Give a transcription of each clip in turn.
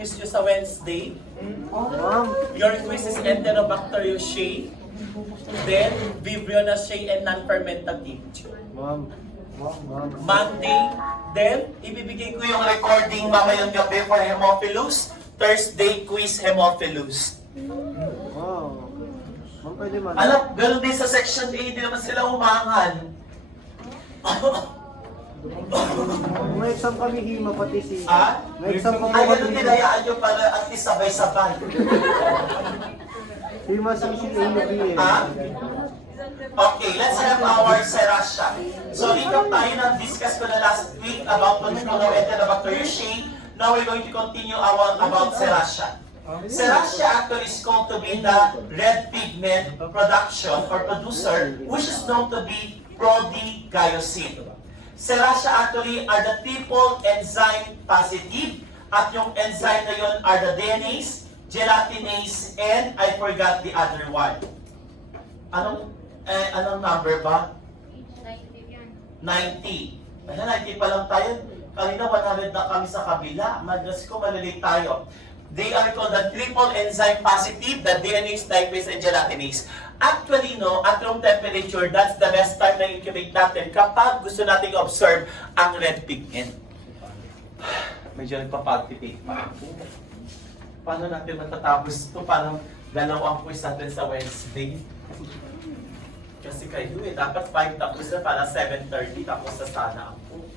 Quiz nyo sa Wednesday. Ma'am, Your quiz is Enterobacteriaceae, then Vibrio-naceae and non-fermentative. ma'am. Monday, then ibibigay ko yung recording mamayang gabi for Hemophilus. Thursday, quiz Hemophilus. Wow. Ma'am, pwede man. Alam, ganun din sa section A, hindi naman sila umangal. May exam kami hima pati si... Ha? May exam kami Ay, pati ganun din, hayaan nyo para at least sabay-sabay. hima si A na B eh. Ha? Okay, let's have our Serratia. So, recap tayo na discuss ko na last week about Pulmonary Enterobacteriaceae. Now we're going to continue about Serratia. Serratia actually is called to be the red pigment production or producer, which is known to be prodigiosin. Serratia actually are the triple enzyme positive, at yung enzyme na yun are the DNase, gelatinase, and I forgot the other one. Anong number ba? 90. Ayan, 90 pa lang tayo. Kanina 100 na kami sa kabila. Madras ko, malilate tayo. They are called the triple enzyme positive, the DNase, lipase, and gelatinase. Actually, no, at room temperature, that's the best time na incubate natin kapag gusto nating observe ang red pigment. Medyo nagpapalpitate pa ako. Paano natin matatapos ito? Parang dalawang quiz natin sa Wednesday. Kasi kayo dapat 5 tapos na para 7:30 tapos na sana ako.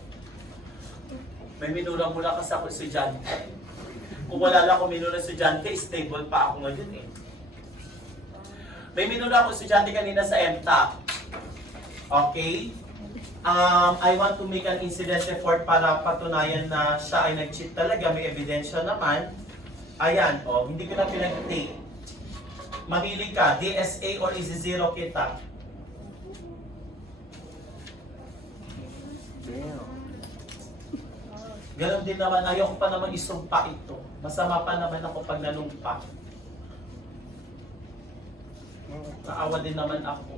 May minura mula ka sa estudyante. Kung wala lang akong minura estudyante, stable pa ako ngayon eh. May minura akong estudyante kanina sa MTAC. Okay? I want to make an incident report para patunayan na siya ay nag-cheat talaga. May ebidensya naman. Ayan, hindi ko na pinag-take. Mamili ka, DSA or is zero kita? Ganon din naman, ayoko pa naman isumpa ito. Masama pa naman ako pag nanumpa. Naawa din naman ako.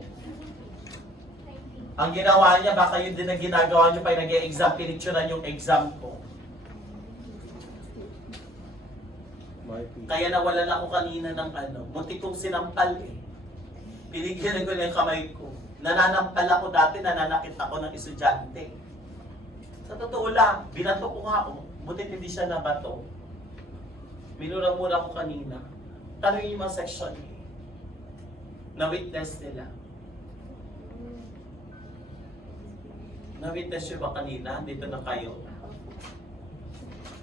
Ang ginawa niya, baka yun din ang ginagawa niyo pag nag-e-exam, pinicturean yung exam ko. Kaya nawalan ako kanina ng buti kong sinampal eh. Pinigyan ko na yung kamay ko. Nananampal ako dati, nananakit ako ng estudyante. Sa totoo lang, binato ko nga buti hindi siya nabato. Minura-mura ko kanina. Tanong yung mga section eh. Na-witness nila. Na-witness nyo ba kanina? Dito na kayo.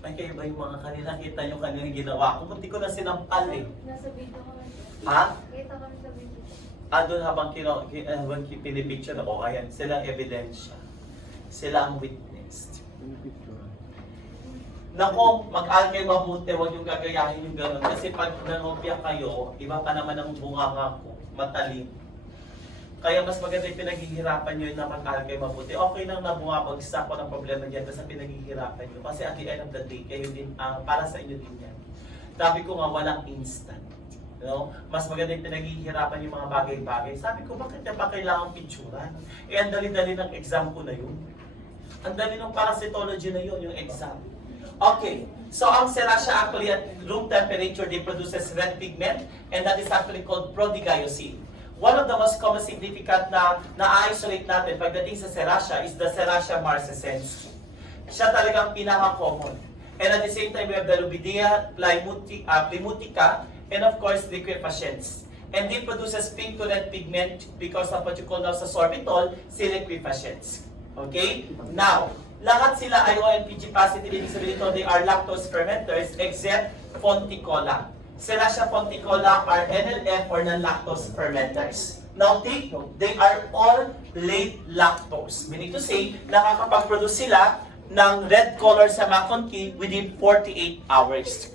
May kayo ba yung mga kanina? Kita nyo kanina ginawa ko. Buti ko na sinampal eh. Nasa video ko lang. Ha? Kita ko sa video. Doon habang pinipicture ako, ayan, sila ang ebidensya. Sila ang witness. Nako, mag-aral kayo mabuti, huwag yung gagayahin yung gano'n. Kasi pag nanopya kayo, iba pa naman ang bunganga ko, matalim. Kaya mas maganda yung pinaghihirapan nyo na mag-aral kayo mabuti. Okay nang nabunga pag isa ko ng problema dyan sa pinaghihirapan nyo. Kasi at the end of the day, kayo din, para sa inyo din yan. Sabi ko nga, walang instant. No? Mas maganda yung pinaghihirapan yung mga bagay-bagay. Sabi ko, bakit niya pa kailangan picturean? Ang dali-dali ng exam ko na yun. Ang dali ng parasitology na yun, yung exam. Okay, so ang Serratia actually at room temperature, they produces red pigment, and that is actually called prodigiosin. One of the most common significant na-isolate natin pagdating sa Serratia is the Serratia marcescens. Siya talagang pinaka-common. And at the same time, we have the Rubidea plymoutica, and of course, liquefactions. And they produces pink to red pigment because of what you call now sa sorbitol, liquefactions. Okay? Now, lahat sila ay OMPG positive, ibig sabihin ito, they are lactose fermenters except Fonticola. Serratia Fonticola are NLF or non-lactose fermenters. Now take note, they are all late lactose. Meaning to say, nakakapag-produce sila ng red color sa McConkey within 48 hours.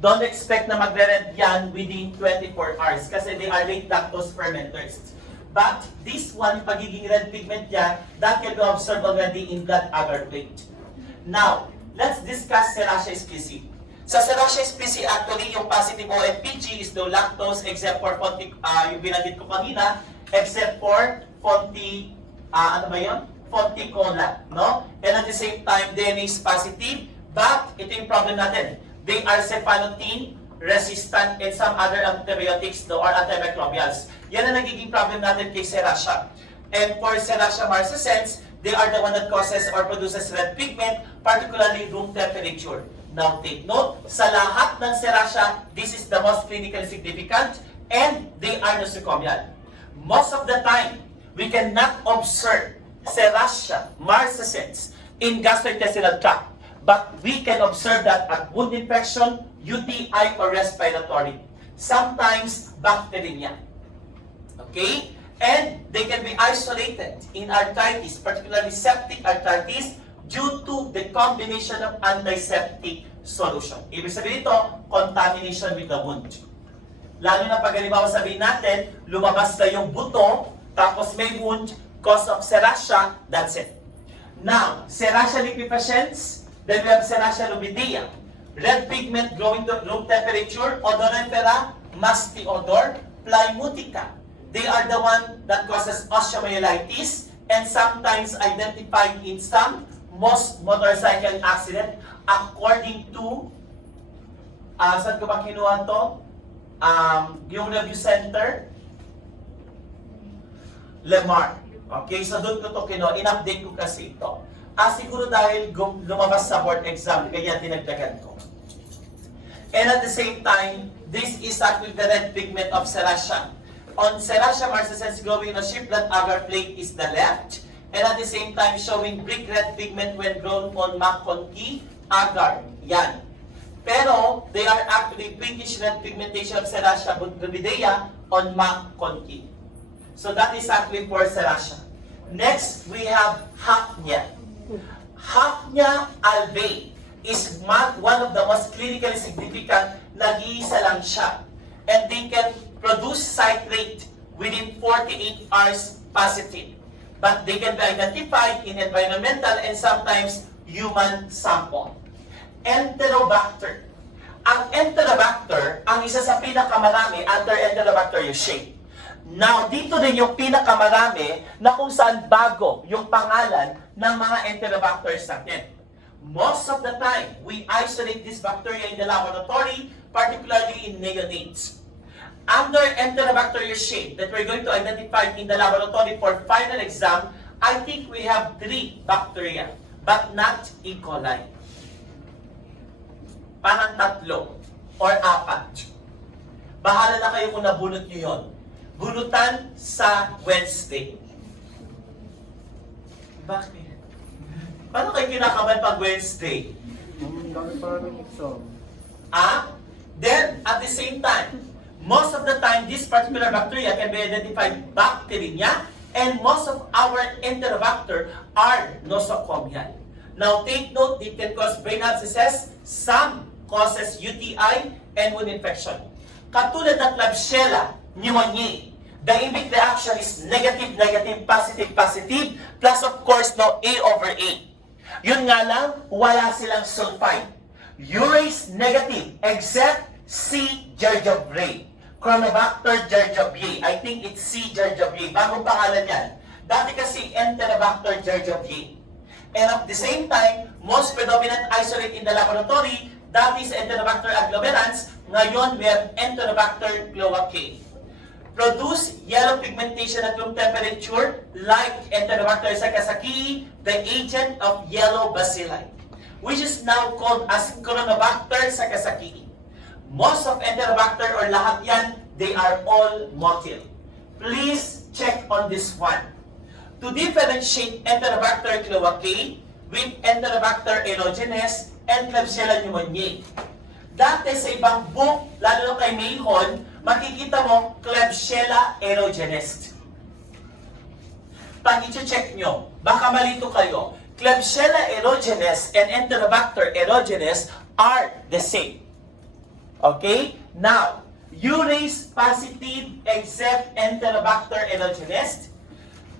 Don't expect na magre-red yan within 24 hours kasi they are late lactose fermenters. But this one, pagiging red pigment niya, that can be observed already in blood agar plate. Now, let's discuss Serratia species. Sa Serratia species, actually, yung positive OMPG is no lactose except for yung binanggit ko kanina, except for Fonticola, no? And at the same time, DNA is positive, but ito yung problem natin. they are cephalotin resistant and some other antibiotics or antimicrobials. Yan ang nagiging problem natin kay Serratia. And for Serratia marcescens, they are the one that causes or produces red pigment, particularly room temperature. Now take note, sa lahat ng Serratia, this is the most clinically significant and they are nosocomial. Most of the time, we cannot observe Serratia marcescens in gastrointestinal tract, but we can observe that at wound infection, UTI, or respiratory. Sometimes bacteremia. Okay? And they can be isolated in arthritis, particularly septic arthritis, due to the combination of antiseptic solution. Ibig sabihin ito, contamination with the wound. Lalo na pag halimbawa sabihin natin, lumabas na yung buto, tapos may wound, cause of Serratia, that's it. Now, Serratia liquefacens, then we have Serratia lucidea. Red pigment growing to room temperature, odorifera, musty odor, Plymoutica. They are the one that causes osteomyelitis and sometimes identified in some most motorcycle accident according to saan ko ba kinuha to? Yung review center Lemar. Okay, so doon ko to kinuha. In-update ko kasi ito. Siguro dahil lumabas sa board exam, kaya dinagdagan ko. And at the same time, this is actually the red pigment of Serratia. On Serratia marcescens growing on shiplet agar plate is the left, and at the same time showing brick red pigment when grown on McConkey agar. Yan. Pero they are actually pinkish red pigmentation of Serratia lucidea on McConkey. So that is actually for Serratia. Next, we have Hafnia. Hafnia alveoli is one of the most clinically significant, nag-iisa lang siya. And they can produce citrate within 48 hours positive. But they can be identified in environmental and sometimes human sample. Enterobacter. Ang Enterobacter, ang isa sa pinakamarami under Enterobacter Eushae. Now, dito din yung pinakamarami na kung saan bago yung pangalan ng mga Enterobacters natin. Most of the time, we isolate this bacteria in the laboratory, particularly in neonates. Under Enterobacter Eushae that we're going to identify in the laboratory for final exam, I think we have 3 bacteria, but not E. coli. Parang 3 or 4. Bahala na kayo kung nabunot nyo yun. Bunutan sa Wednesday. Bakit? Paano kayo kinakabahan pag Wednesday? Dami pa rin exam. Then, at the same time, most of the time, this particular bacteria can be identified Bacteremia, and most of our Enterobacter are nosocomial. Now, take note, it can cause brain abscesses, some causes UTI and wound infection. Katulad ng Klebsiella pneumoniae, the immediate reaction is negative, negative, positive, positive, plus of course, no A/A. Yun nga lang, wala silang sulfide. Urase negative, except C. Giardiabrae. Chronobacter giardiabrae. I think it's C. giardiabrae. Bagong pangalan yan. Dati kasi Enterobacter giardiabrae. And at the same time, most predominant isolate in the laboratory, that is Enterobacter agglomeraans. Ngayon, we have Enterobacter cloacae. Produce yellow pigmentation at room temperature like Enterobacter sakazakii, the agent of yellow bacilli, which is now called as Chronobacter sakazakii. Most of Enterobacter or lahat yan, they are all motile. Please check on this one. To differentiate Enterobacter cloacae with Enterobacter aerogenes and Klebsiella pneumoniae. Dati sa ibang book, lalo na kay Mayhon, makikita mo Klebsiella aerogenes. Pag i-check nyo, baka malito kayo. Klebsiella aerogenes and Enterobacter aerogenes are the same. Okay? Now, urase positive except Enterobacter aerogenes.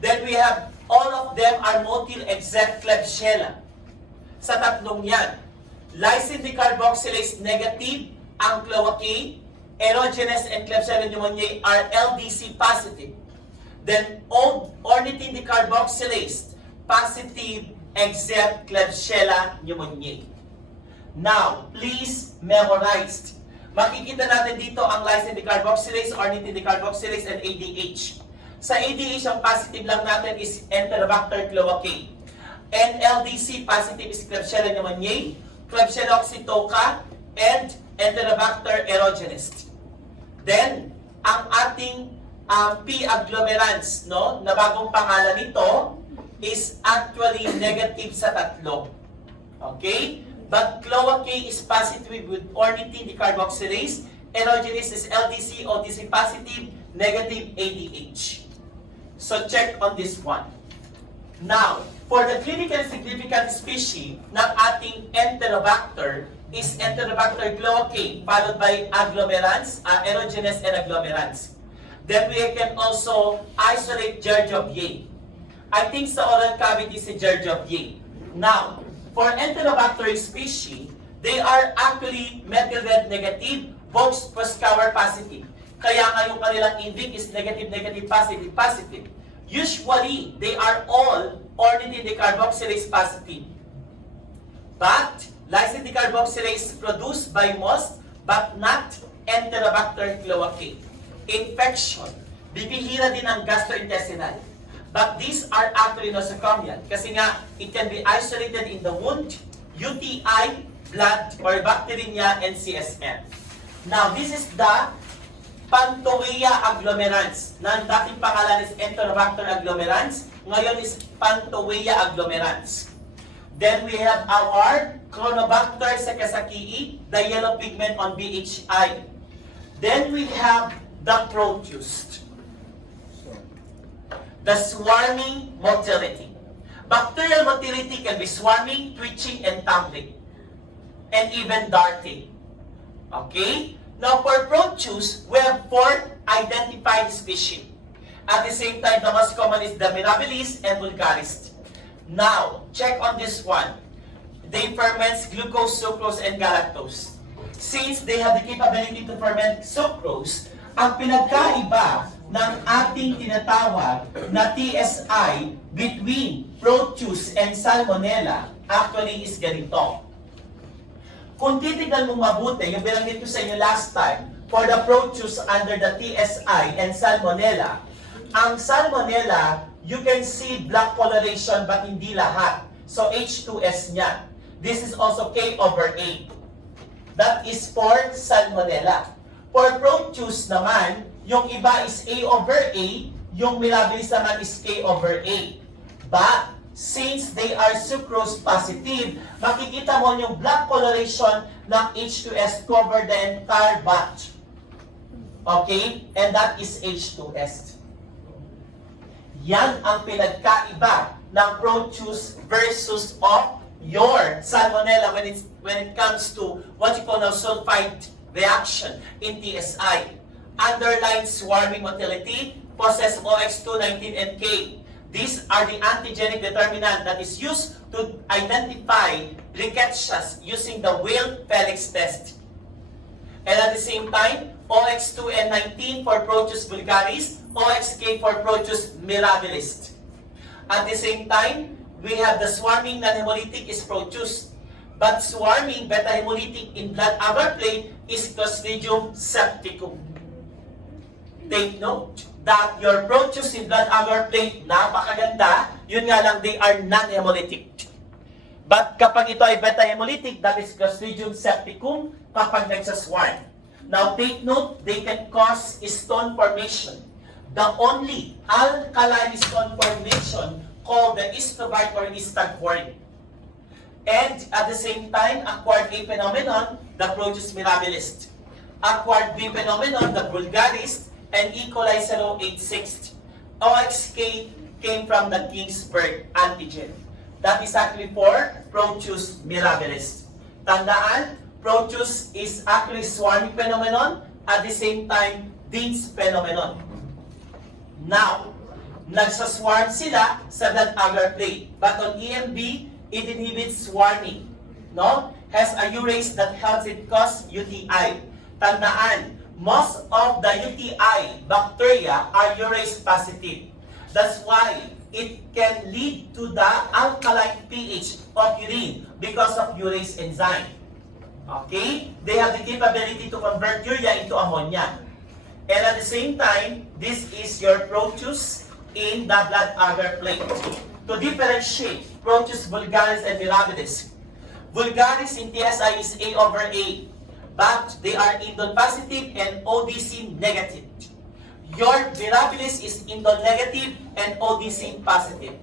Then we have all of them are motile except Klebsiella. Sa tatlong yan, lysine decarboxylase negative ang cloacae, aerogenes and Klebsiella pneumoniae are LDC positive. Then old ornithine decarboxylase positive except Klebsiella pneumoniae. Now, please memorize. Makikita natin dito ang lysine decarboxylase, ornithine decarboxylase, and ADH. Sa ADH, ang positive lang natin is Enterobacter cloacae. NLDC positive is Klebsiella pneumoniae, Klebsiella oxytoca, and Enterobacter aerogenes. Then, ang ating P. agglomerans, no, na bagong pangalan nito, is actually negative sa tatlo. Okay? But cloacae is positive with ornithine decarboxylase, aerogenes is LDC, OTC positive, negative ADH. So check on this one. Now, for the clinically significant species ng ating Enterobacter is Enterobacter cloacae, followed by agglomerans, aerogenes and agglomerans. Then we can also isolate Giardiobia. I think sa oral cavity si Giardiobia. Now, for Enterobacter species, they are actually methyl red negative, Vogt-Proskauer positive. Kaya nga yung kanilang index is negative, negative, positive, positive. Usually, they are all ornithine decarboxylase positive. But, lysine decarboxylase produced by most, but not Enterobacter cloacae. Infection. Bibihira din ang gastrointestinal. But these are actually nosocomial. Kasi nga, it can be isolated in the wound, UTI, blood, or bacteremia, and CSF. Now, this is the Pantoia agglomerans, na ang dating pangalan is Enterobacter agglomerans, ngayon is Pantoia agglomerans. Then we have our Chronobacter sakazakii, the yellow pigment on BHI. Then we have the Proteus, the swarming motility. Bacterial motility can be swarming, twitching, and tumbling, and even darting. Okay? Now, for Proteus, we have 4 identified species. At the same time, the most common is the Mirabilis and Vulgaris. Now, check on this one. They ferment glucose, sucrose, and galactose. Since they have the capability to ferment sucrose, ang pinagkaiba ng ating tinatawag na TSI between Proteus and Salmonella actually is ganito. Kung titignan mong mabuti, yung binanggit ko sa inyo last time, for the Proteus under the TSI and Salmonella, ang Salmonella, you can see black coloration but hindi lahat. So H2S niya. This is also K/A. That is for Salmonella. For Proteus naman, yung iba is A/A, yung Mirabilis naman is K/A. But, since they are sucrose positive, makikita mo yung black coloration ng H2S cover the entire batch. Okay? And that is H2S. Yan ang pinagkaiba ng Proteus versus of your Salmonella when it comes to what you call now sulfide reaction in TSI. Underlying swarming motility, possess of OX2, 19, and K. These are the antigenic determinant that is used to identify rickettsias using the Weil-Felix test. And at the same time, OX2 and 19 for Proteus vulgaris, OXK for Proteus mirabilis. At the same time, we have the swarming non-hemolytic is Proteus, but swarming beta-hemolytic in blood agar plate is Clostridium septicum. Take note that your Proteus in blood agar plate, napakaganda, yun nga lang, they are non-hemolytic. But kapag ito ay beta-hemolytic, that is Clostridium septicum kapag nagsaswarm. Now take note, they can cause stone formation. The only alkaline stone formation called the Histobite or Histagworm. And at the same time, acquired A phenomenon, the Proteus mirabilis. Acquired B phenomenon, the vulgaris, and E. coli 086. OXK came from the Kingsburg antigen. That is actually for Proteus mirabilis. Tandaan, Proteus is actually swarming phenomenon, at the same time, Dean's phenomenon. Now, nagsaswarm sila sa blood agar plate. But on EMB, it inhibits swarming. No? Has a urase that helps it cause UTI. Tandaan, most of the UTI bacteria are urase positive. That's why it can lead to the alkaline pH of urine because of urase enzyme. Okay? They have the capability to convert urea into ammonia. And at the same time, this is your Proteus in the blood agar plate. To differentiate Proteus vulgaris and mirabilis, vulgaris in TSI is A/A, but they are indole positive and ODC negative. Your mirabilis is indole negative and ODC positive.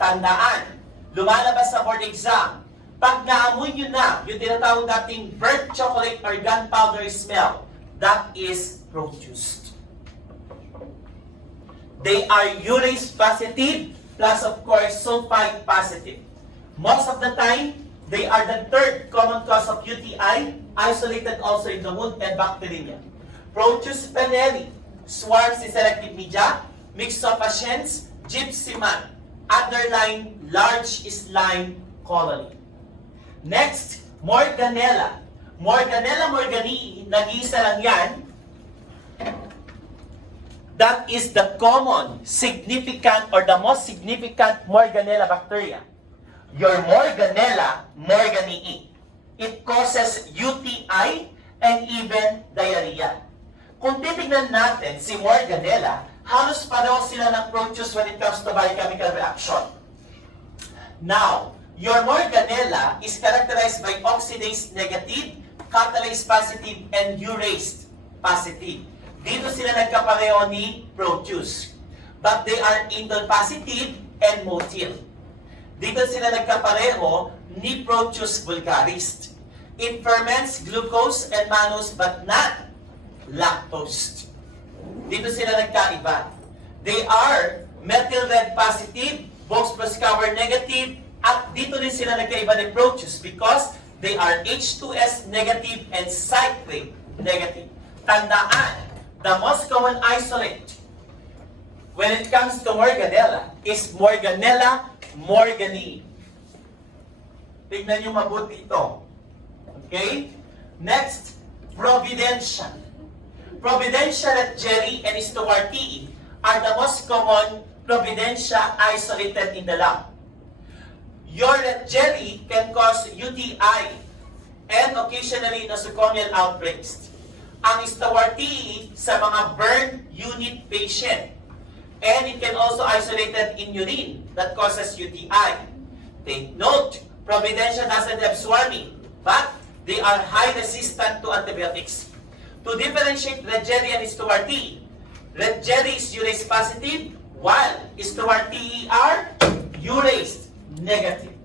Tandaan, lumalabas sa board exam, pag naamoy nyo na yung tinatawag nating burnt chocolate or gunpowder smell, that is Proteus. They are urase positive, plus of course sulfide positive. Most of the time, they are the third common cause of UTI, isolated also in the wound and bacteremia. Proteus penelli swarms in selective media, myxophaciens, gypsyman, underline large slime colony. Next, Morganella. Morganella morganii, nag-iisa lang yan. That is the common, significant, or the most significant Morganella bacteria. Your Morganella morganii. It causes UTI and even diarrhea. Kung titignan natin si Morganella, halos pareho sila ng Proteus when it comes to biochemical reaction. Now, your Morganella is characterized by oxidase negative, catalase positive, and urase positive. Dito sila nagkapareho ni Proteus. But they are indole positive and motil. Dito sila nagkapareho ni Proteus vulgaris. It ferments glucose and mannose but not lactose. Dito sila nagkaiba. They are methyl red positive, Box plus cover negative, at dito din sila nagkaiba ni Proteus because they are H2S negative and citrate negative. Tandaan, the most common isolate when it comes to Morganella is Morganella morganii. Tignan nyo mabuti ito. Okay? Next, Providencia. Providencia Letteri and Stewartii are the most common Providencia isolated in the lung. Your Letteri can cause UTI and occasionally nosocomial outbreaks. Ang Stewartii sa mga burn unit patient. And it can also isolated in urine that causes UTI. Take note, Providencia doesn't have swarming, but they are high resistant to antibiotics. To differentiate Letteri and Stewartii, Letteri is urase positive, while Stewartii are urase negative.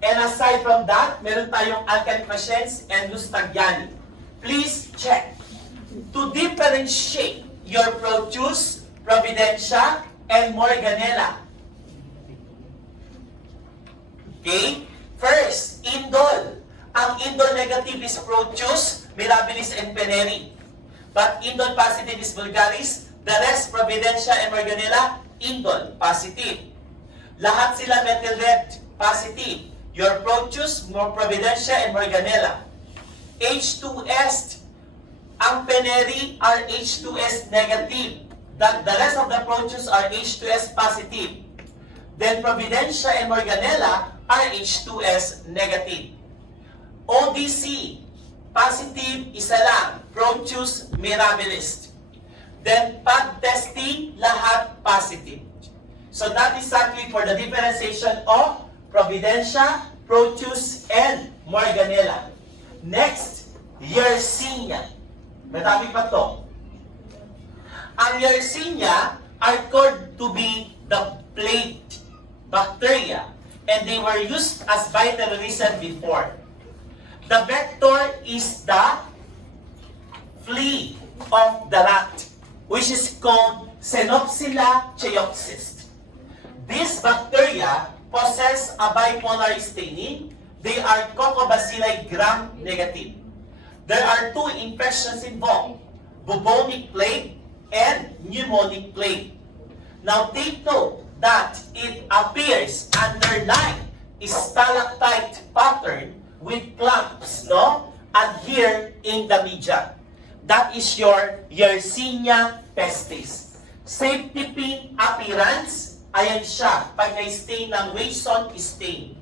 And aside from that, meron tayong Alcaliphasiens and Lustagiani. Please check. To differentiate your Proteus, Providencia, and Morganella. Okay? First, indole. Ang indole negative is Proteus, Mirabilis, and Peneri. But indole positive is Vulgaris. The rest, Providencia and Morganella, indole positive. Lahat sila methyl red positive. Your Proteus, Providencia, and Morganella. H2S, ang Peneri are H2S negative. The rest of the Proteus are H2S positive. Then Providencia and Morganella are H2S negative. ODC, positive, isa lang, Proteus mirabilis. Then pag testing, lahat positive. So that is exactly for the differentiation of Providencia, Proteus, and Morganella. Next, Yersinia. Madami pa to. Ang Yersinia are called to be the plague bacteria, and they were used as vital reason before. The vector is the flea of the rat, which is called Xenopsila chaeopsis. These bacteria possess a bipolar staining. They are Coccobacilli gram-negative. There are two infections involved, bubonic plague and pneumonic plague. Now take note that it appears underlying stalactite pattern with clumps, no? Adhere in the media. That is your Yersinia pestis. Safety pin appearance, ayan siya, pag na-stain ng Wasson stain.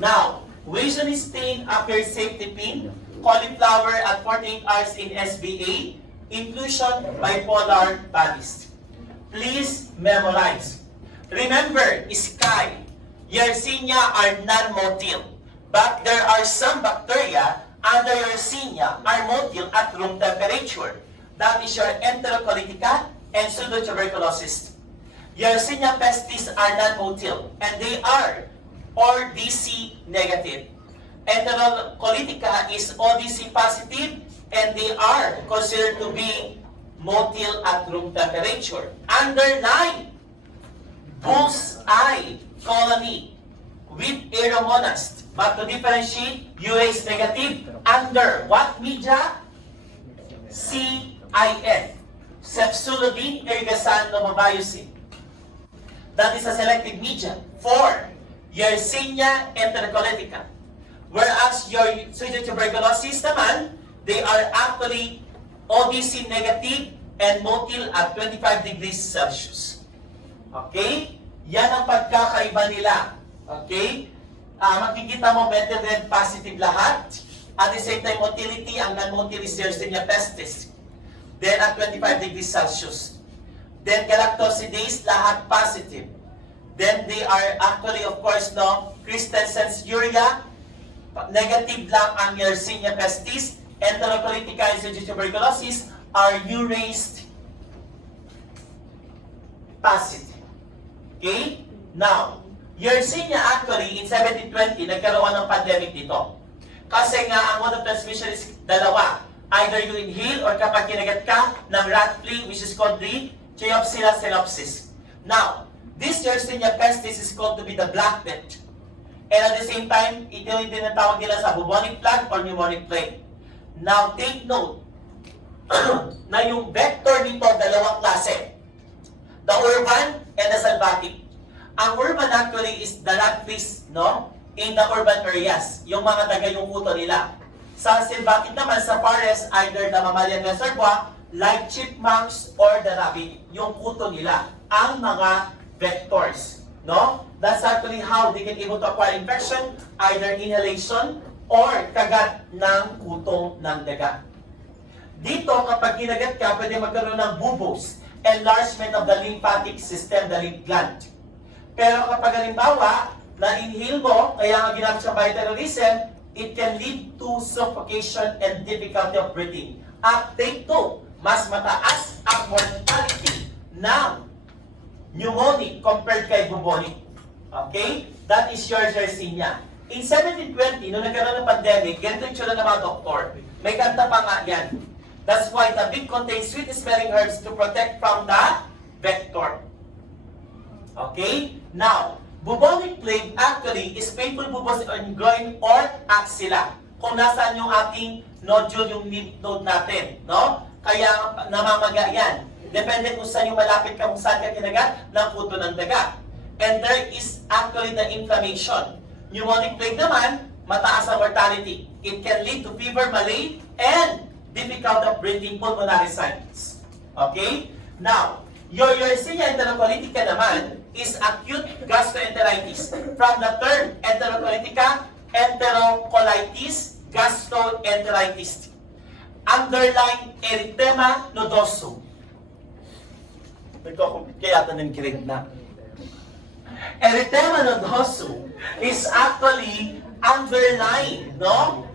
Now, Lesion stain appears safety pin, cauliflower at 48 hours in SBA, inclusion bipolar bodies. Please memorize. Remember, Sky, Yersinia are non-motile, but there are some bacteria under Yersinia are motile at room temperature. That is your Enterocolitica and pseudotuberculosis. Yersinia pestis are non-motile, and they are ODC negative. Enterocolitica is ODC positive, and they are considered to be motile at room temperature. Underline, bullseye colony with Aeromonas. But to differentiate, UA is negative under what media? CIN. Cephsulodine ergasan nomobiusin. That is a selective media for Yersinia enterocolitica. Whereas your pseudotuberculosis naman, they are actually ODC negative and motile at 25 degrees Celsius. Okay? Yan ang pagkakaiba nila. Okay? Makikita mo mental red positive lahat. At the same time, motility, ang non-motile is Yersinia pestis. Then at 25 degrees Celsius. Then galactosidase, lahat positive. Then they are actually, of course, no, Christensen's urea, negative lang ang Yersinia pestis. Enterocolitica and pseudotuberculosis are uraced positive. Okay? Now, Yersinia actually, in 1720, nagkaroon ng pandemic dito. Kasi nga, ang mode of transmission is dalawa. Either you inhale or kapag kinagat ka ng rat flea, which is called the Chaopsila synopsis. Now, this Yersinia pestis is called to be the black death. And at the same time, ito yung tinatawag nila sa bubonic plague or pneumonic plague. Now, take note na yung vector nito, dalawang klase. The urban and the salvatic. Ang urban actually is the rat fleas, no? In the urban areas, yung mga taga-yungkuto nila. Sa salvatic naman, sa forest, either the mammalian reservoir, like chipmunks or the rabbit, yung kuto nila, ang mga vectors, no? That's actually how they can able to acquire infection, either inhalation or kagat ng kuto ng daga. Dito, kapag kinagat ka, pwede magkaroon ng buboes, enlargement of the lymphatic system, the lymph gland. Pero kapag halimbawa, na-inhale mo, kaya nga ginamit sa bioterrorism, it can lead to suffocation and difficulty of breathing. At take two, mas mataas ang mortality ng pneumonic compared kay bubonic. Okay? That is your Yersinia. In 1720, nung nagkaroon ng pandemic, ganito yung tsura ng mga doktor. May kanta pa nga yan. That's why the big contains sweet-smelling herbs to protect from the vector. Okay? Now, bubonic plague actually is painful buboes on groin or axilla. Kung nasaan yung ating nodule, yung lymph node natin, no? Kaya namamaga yan. Depende kung saan yung malapit ka, kung saan ka kinagat ng kuto ng daga. And there is actually the inflammation. Pneumonic plague naman, mataas ang mortality. It can lead to fever, malaise, and difficulty of breathing, pulmonary signs. Okay? Now, your Yersinia enterocolitica naman is acute gastroenteritis. From the term enterocolitica, enterocolitis, gastroenteritis. Underline erythema nodosum. Nagko-compute kaya ito ng grade na. Erythema nodosum is actually underline, no?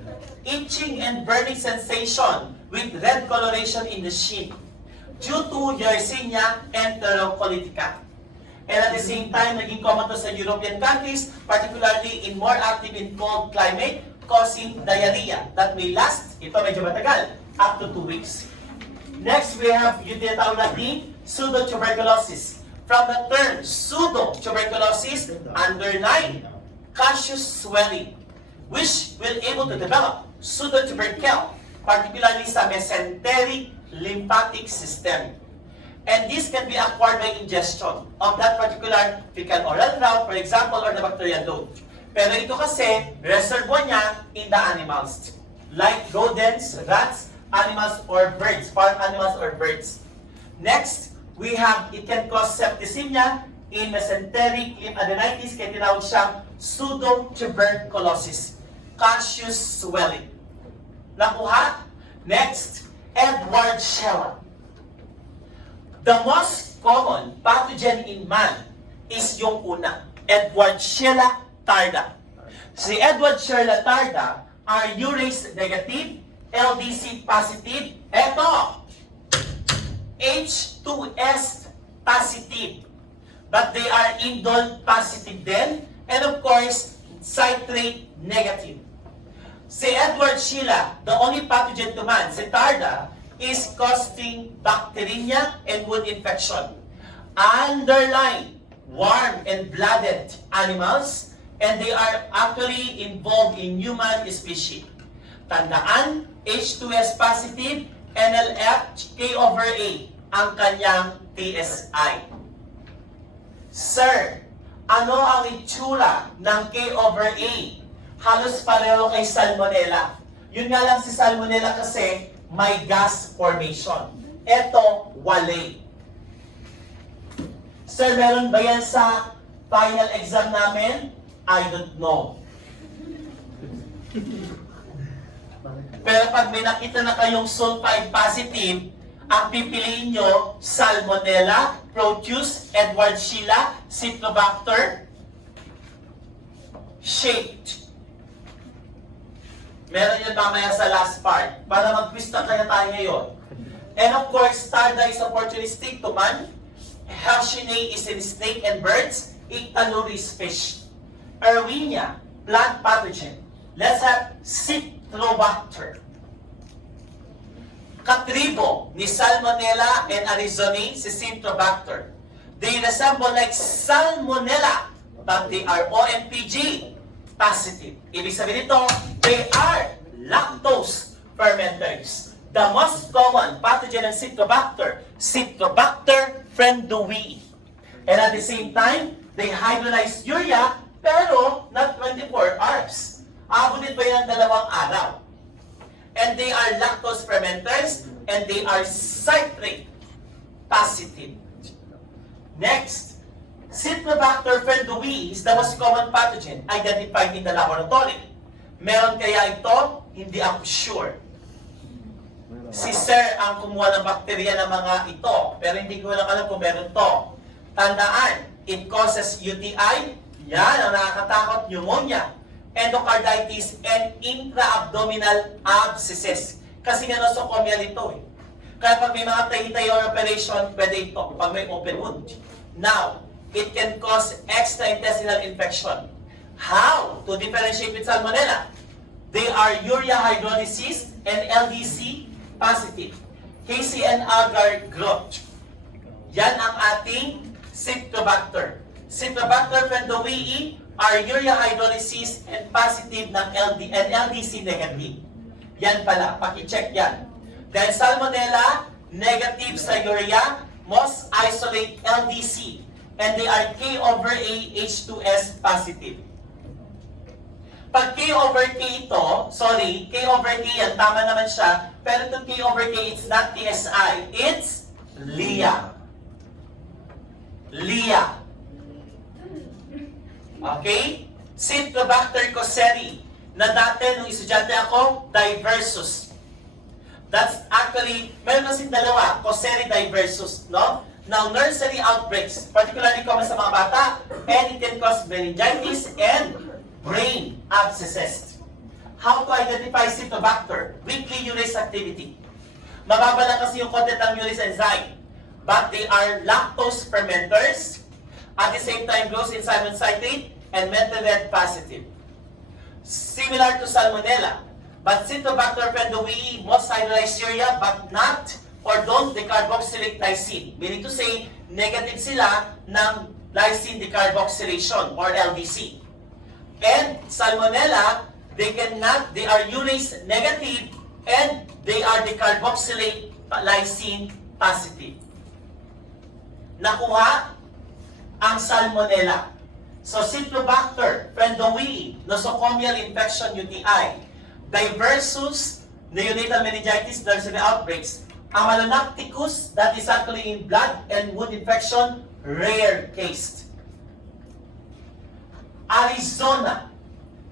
Itching and burning sensation with red coloration in the shin due to Yersinia enterocolitica. And at the same time, naging common to sa European countries, particularly in more active in cold climate, causing diarrhea that may last, ito medyo matagal, up to 2 weeks. Next, we have yung tinatawag natin pseudotuberculosis. From the term pseudotuberculosis, underline caseous swelling, which will able to develop pseudotubercle, particularly sa mesenteric lymphatic system. And this can be acquired by ingestion of that particular fecal-oral route, for example, or the bacterial load. Pero ito kasi, reservoir niya in the animals, like rodents, rats, animals, or birds, farm animals or birds. Next, we have, it can cause septicemia in mesenteric lymphadeninitis, kaya tinawag siyang pseudotuberculosis. Cassius swelling. Nakuha? Next, Edward Shella. The most common pathogen in man is yung una, Edward Shella tarda. Si Edward Shella tarda are urase negative, LDC positive, eto, H2S positive. But they are indole positive din, and of course, citrate negative. Si Edward Shella, the only pathogen to man, si tarda, is causing bacteremia and wound infection. Underline, warm and blooded animals, and they are actually involved in human species. Tandaan, H2S positive, NLF, K/A, ang kanyang TSI. Sir, ano ang itsura ng K/A? Halos pareho kay Salmonella. Yun nga lang si Salmonella kasi may gas formation. Ito, wale. Sir, meron ba yan sa final exam namin? I don't know. Pero pag may nakita na kayong sulfide positive, ang pipiliin nyo, Salmonella, Proteus, Edward Shella, Citrobacter, shaped. Meron yun mamaya sa last part, para mag-quiz na kaya tayo ngayon. And of course, tarda is opportunistic to man, Hersheynae is in snake and birds, Ictaluris fish. Erwinia, plant pathogen. Let's have Citrobacter. Katribo ni Salmonella and Arizonae, si Citrobacter. They resemble like Salmonella, but they are OMPG positive. Ibig sabihin nito, they are lactose fermenters. The most common pathogen ng Citrobacter, Citrobacter frendowii. And at the same time, they hydrolyze urea, pero not 24 hours. Abutin pa yan ng 2 araw. And they are lactose fermenters, and they are citrate positive. Next, Citrobacter frendowii is the most common pathogen identified in the laboratory. Meron kaya ito? Hindi ako sure. Si Sir ang kumuha ng bakterya ng mga ito, pero hindi ko lang alam kung meron to. Tandaan, it causes UTI, yan ang nakakatakot, pneumonia, endocarditis, and intra-abdominal abscesses. Kasi nga nosocomial ito eh. Kaya pag may mga tayo operation, pwede ito, pag may open wound. Now, it can cause extraintestinal infection. How to differentiate with Salmonella? They are urea hydrolysis and LDC positive. KCN agar growth. Yan ang ating Citrobacter. Citrobacter frendowii are urea hydrolysis and positive ng LDC negative. Yan pala, paki-check yan. Then Salmonella, negative sa urea, most isolate LDC. And they are K/A H2S positive. Pag K/K ito, sorry, K/K yan, tama naman siya, pero itong K/K, it's not TSI, it's LIA. LIA. Okay? Citrobacter cosseri, na dati nung estudyante ako, diversus. That's actually, meron kasing dalawa, cosseri diversus, no? Now, nursery outbreaks, particularly common sa mga bata, and it can cause meningitis and brain abscesses. How to identify Citrobacter? Weekly urase activity. Mababa lang kasi yung content ng urase enzyme, but they are lactose fermenters, at the same time grows in Simon citrate and methylated positive. Similar to Salmonella, but Citrobacter frendowii most hydrolyzed urea, but not or don't decarboxylate lysine. Meaning to say, negative sila ng lysine decarboxylation or LDC. And Salmonella, they are urase negative and they are decarboxylate lysine positive. Nakuha ang Salmonella. So Citrobacter frendowii, nosocomial infection UTI, diversus neonatal meningitis, nursery outbreaks, Amalonapticus, that is actually in blood and wound infection, rare case. Arizona,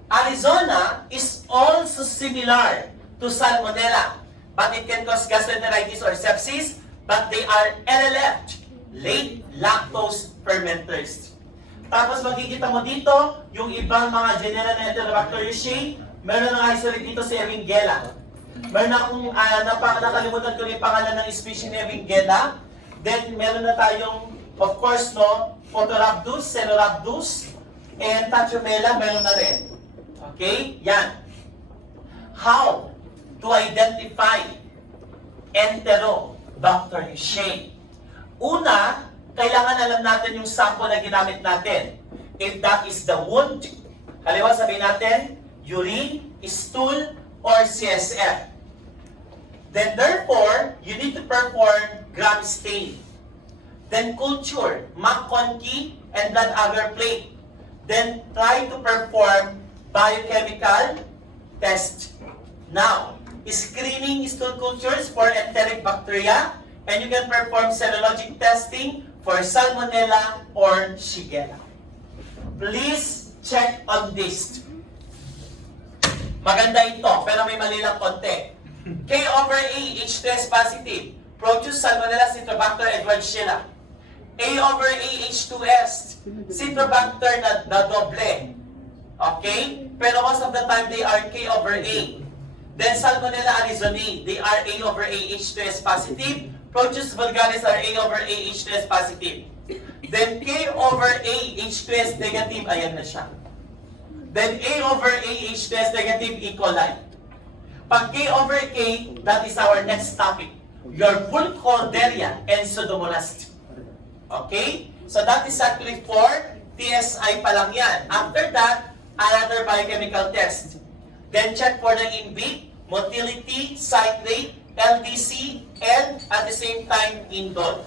Arizona is also similar to Salmonella, but it can cause gastroenteritis or sepsis, but they are LLF, late lactose fermenters. Tapos makikita mo dito, yung ibang mga general na Enterobacteriaceae, meron ng isolate dito si Ewingella. Meron akong nakalimutan ko yung pangalan ng species ni Ewingella. Then meron na tayong, of course, no, Photorhabdus, Caenorhabdus, and Tachomella, meron na rin. Okay? Yan. How to identify Enterobacteriaceae? Una, kailangan alam natin yung sample na ginamit natin. If that is the wound, halimbawa sabihin natin, urine, stool, or CSF. Then therefore, you need to perform gram stain. Then culture, McConkey, and blood agar plate. Then try to perform biochemical test. Now, screening stool cultures for enteric bacteria, and you can perform serologic testing for Salmonella or Shigella. Please check on this. Maganda ito, pero may mali lang konti. K/A, H2S positive, produce Salmonella, Citrobacter, Edwardsiella. A/A, H2S, Citrobacter na doble. Okay? Pero most of the time, they are K/A. Then Salmonella arizonii, they are A/A, H2S positive. Produce vulgaris are A/A, H2S positive. Then K/A, H2S negative, ayan na siya. Then A/A, H2S negative, E. coli. Pag K/K, that is our next topic. Your Burkholderia and Pseudomonas. Okay? So that is actually for TSI pa lang yan. After that, another biochemical test. Then check for the in-vit, motility, citrate, LDC, and at the same time, indol.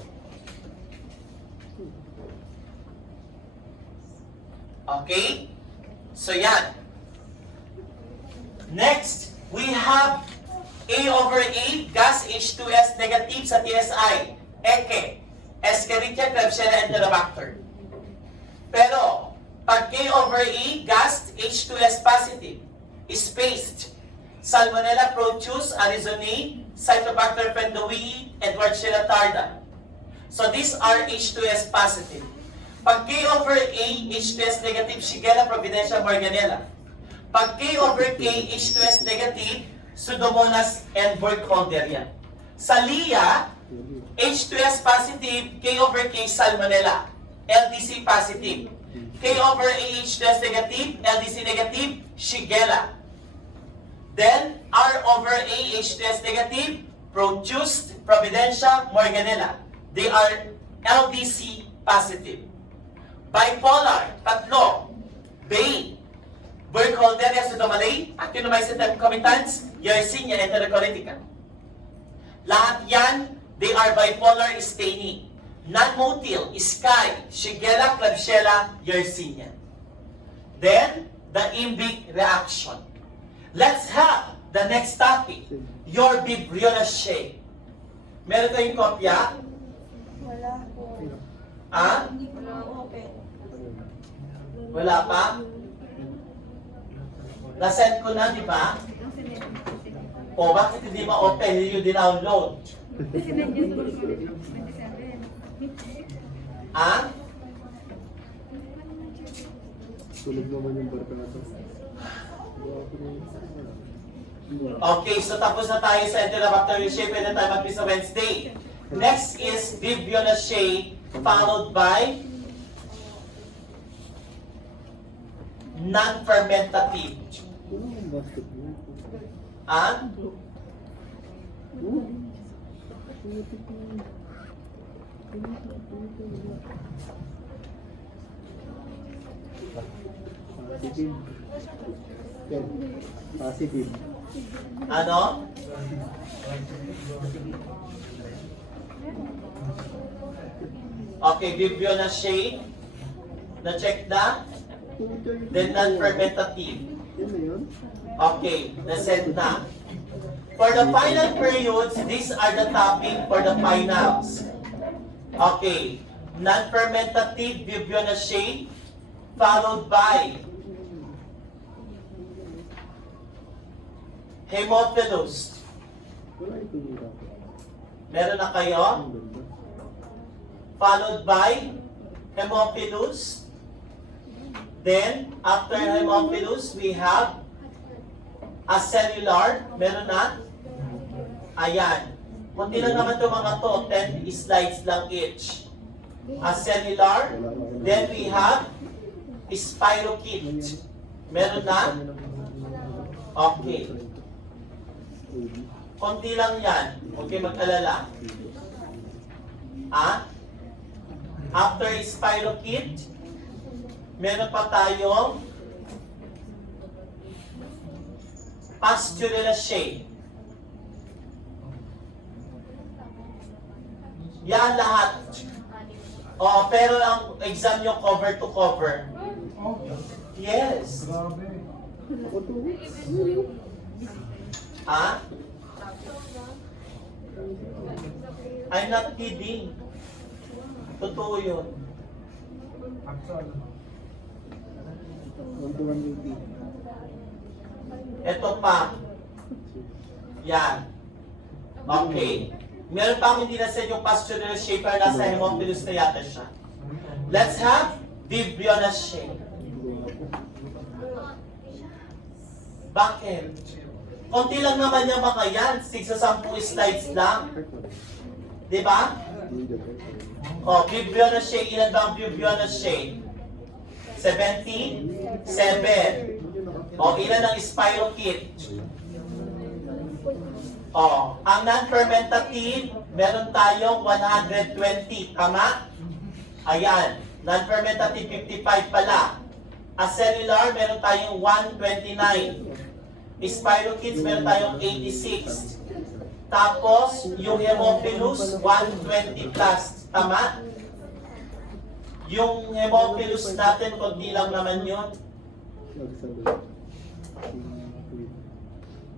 Okay? So yan. Next, we have A/A, gas H2S negative sa TSI. Eke, Escherichia, Klebsiella, Enterobacter. Pero, pag K/E, gas H2S positive, spaced, Salmonella proteus, arizonii, Citrobacter pendowii, Edwardsiella tarda. So these are H2S positive. Pag K/A, H2S negative, Shigella, Providencia, Morganella. Pag K/K, H2S negative, Pseudomonas, and Burkholderia. Sa LIA, H2S positive, K/K, Salmonella, LDC positive. K/A, H2S negative, LDC negative, Shigella. Then, R/A, H2S negative, produced Providencia, Morganella. They are LDC positive. Bipolar, tatlo. Bay, Burkholderia, Pseudomallei, Actinomyces concomitans, Yersinia, Enterocolytica. Lahat yan, they are bipolar staining. Non-motil, Sky, Shigella, Klebsiella, Yersinia. Then, the imbic reaction. Let's have the next topic, your Bibliolaceae. Meron kayong kopya? Wala po. Ah? Hindi po na open. Wala pa? Na-send ko na, di ba? O, bakit hindi ma-open? Hindi nyo din-download. Ah? Tulog naman yung barkada. Okay, so tapos na tayo sa Enterobacteriaceae. Pwede tayo mag-pisa Wednesday. Next is Bibliolaceae, followed by non-fermentative. Ah? Positive. Positive. Ano? Okay, Bibliolaceae. Na-check na? Then non-fermentative. Yun na yun? Okay, na-send na. For the final periods, these are the topic for the finals. Okay, non-fermentative Bibliolaceae, followed by Haemophilus. Meron na kayo? Followed by Haemophilus. Then, after Haemophilus, we have acellular. Meron na? Ayan. Kunti lang naman itong mga to. 10 slides lang each. Acellular. Then we have spirochete. Meron na? Okay. Konti lang yan. Huwag kayo mag-alala. After spirochete, meron pa tayong Pasteurellacea. Yan lahat. Pero ang exam nyo cover to cover. Yes. I'm not kidding. Totoo yun. Ito pa. Yan. Okay. Meron pa akong hindi na sa inyong Pasteurellacea pero nasa Haemophilus na yata siya. Let's have Vibrionacea. Bakit? Konti lang naman yung mga yan. 6 sa 10 slides lang. Diba? Vibrionacea. Ilan ba ang Vibrionacea? 17? 7. Ilan ang spirochete? Ang non-fermentative, meron tayong 120. Tama? Ayan. Non-fermentative, 55 pala. Acellular, meron tayong 129. Spirochetes, meron tayong 86. Tapos, yung Haemophilus, 120 plus. Tama? Yung Haemophilus natin, kundi lang naman yun.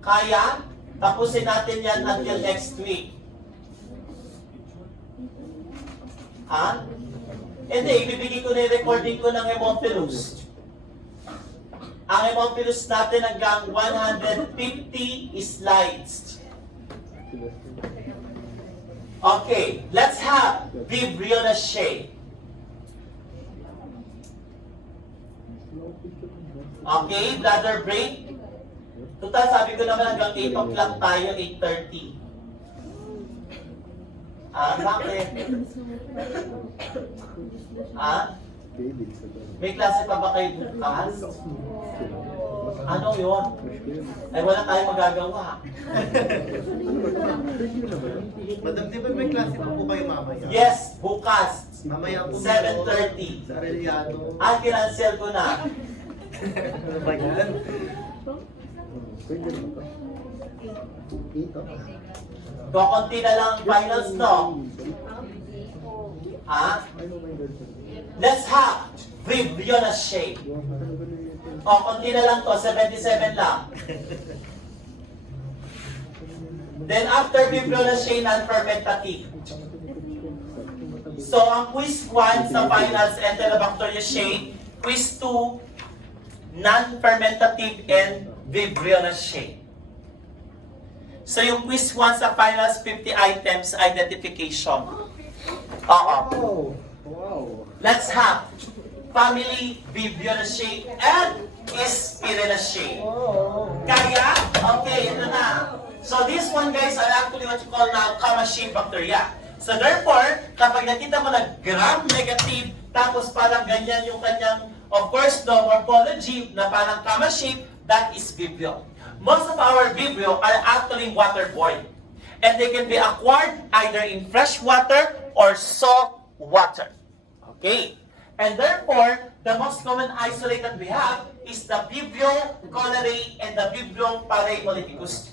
Kaya, tapusin natin yan until next week. Hindi, ibibigay ko na yung recording ko ng Haemophilus. Ang Haemophilus natin hanggang 150 slides. Okay, let's have Vibrionacea. Okay, bladder break. Total, sabi ko naman hanggang 8 o'clock tayo, 8:30. Bakit? May klase pa ba kayo bukas? Ano yun? Ay, wala tayong magagawa. Madam, di ba may klase pa po kayo mamaya? Yes, bukas. Mamaya po. 7:30. Sa Arellano. Kinansel ko na. Ano ba yan? Kukunti na lang ang finals, no? Let's have Vibrionacea. Konti na lang to, 77 lang. Then after Vibrionacea, non-fermentative. So ang quiz 1 sa finals, Enterobacteriaceae. Quiz 2, non-fermentative and Vibrionacea. So yung quiz 1 sa finals, 50 items identification. Wow! Let's have family Vibrionacea and Spirillacea. Kaya, okay, ito na. So this one guys are actually what you call now Kamashite bacteria. So therefore, kapag nakita mo na gram-negative, tapos parang ganyan yung kanyang, of course, no, morphology na parang Kamashite, that is Vibrio. Most of our Vibrio are actually waterborne. And they can be acquired either in fresh water or salt water. Okay? And therefore, the most common isolate that we have is the Vibrio cholerae and the Vibrio parahemolyticus.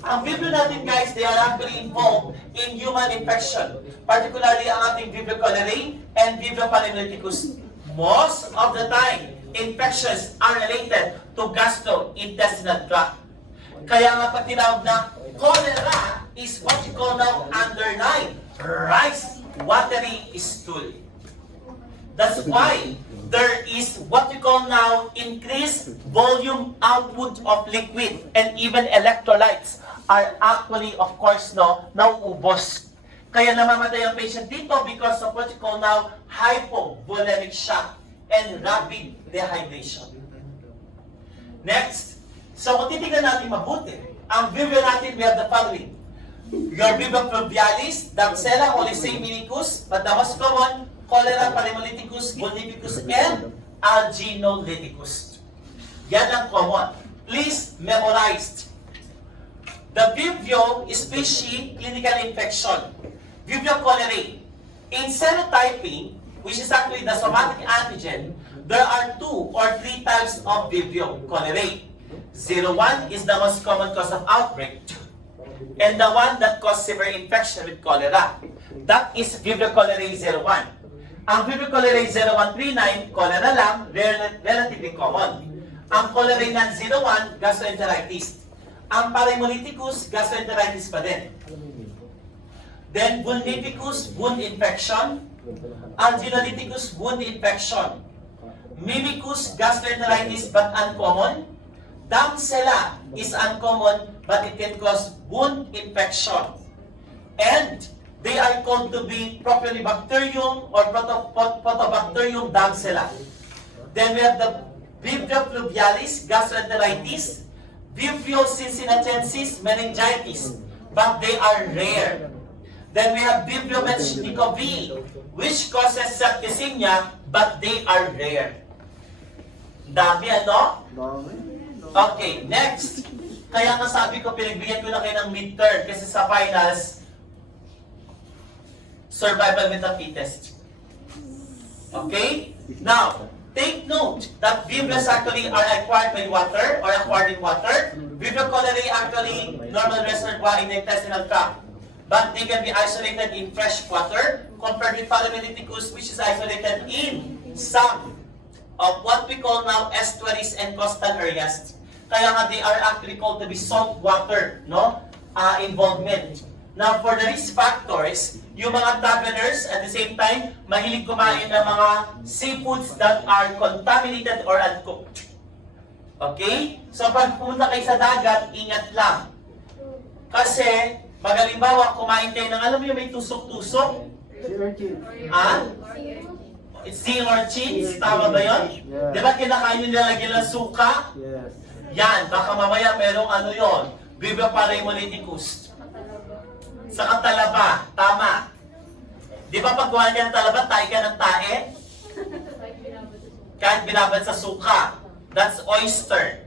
Ang Vibrio natin guys, they are actually involved in human infection. Particularly ang ating Vibrio cholerae and Vibrio parahemolyticus. Most of the time, infections are related to gastrointestinal tract. Kaya nga pag tinawag na cholera is what you call now underline rice watery stool. That's why there is what we call now increased volume output of liquid and even electrolytes are actually, of course, nauubos. Kaya namamatay ang patient dito because of what we call now hypovolemic shock and rapid dehydration. Next, so kung titignan natin mabuti, ang vibrio natin, we have the following. Your vibrio fluvialis, Dampsella, Oliseminicus, but the most common, Cholera, Pneumolithicus, Vulnificus, and Alginolyticus. Yan ang common. Please memorize. The Vibrio species clinical infection. Vibrio cholerae. In serotyping, which is actually the somatic antigen, there are 2 or 3 types of Vibrio cholerae. 01 is the most common cause of outbreak, and the one that causes severe infection with cholera. That is Vibrio cholerae 01. Ang Vibrio cholerae 0139, cholera lang, relatively common. Ang cholerae non-01, gastroenteritis. Ang Pneumolithicus, gastroenteritis pa din. Then Vulnificus, wound infection. Alginolyticus, wound infection. Mimicus, gastroenteritis but uncommon. Dampsella is uncommon but it can cause wound infection. And they are called to be Propionibacterium or Protobacterium dampsella. Then we have the Vibrio fluvialis, gastroenteritis. Vibrio cincinnatiensis, meningitis, but they are rare. Then we have Vibrio menschnikovi, which causes septicemia, but they are rare. Dami ano? Dami. Okay, next. Kaya nga sabi ko, pinagbigyan ko na kayo ng midterm kasi sa finals, survival with the fittest. Okay? Now, take note that vibrios actually are acquired by water or acquired in water. Vibrio cholerae actually normal reservoir in the intestinal tract. But they can be isolated in fresh water compared with Pneumolithicus, which is isolated in some of what we call now estuaries and coastal areas. Kaya nga they are actually called to be salt water, involvement. Now, for the risk factors, yung mga travelers at the same time, mahilig kumain ng mga seafoods that are contaminated or uncooked. Okay? So, pag pumunta kayo sa dagat, ingat lang. Kasi, magalimbawa, kumain kayo ng, alam mo yung may tusok-tusok? Si Urchin. Sea urchins, tama ba yun? Yeah. Di ba kinakain nyo nilalagyan ng suka? Yes. Yan, baka mamaya merong ano yon, Vibrio Pneumolithicus. Sa katalaba, tama. Di ba pag kumain ka ng talaba, tae ka ng tae? Kahit binabad sa suka. That's oyster.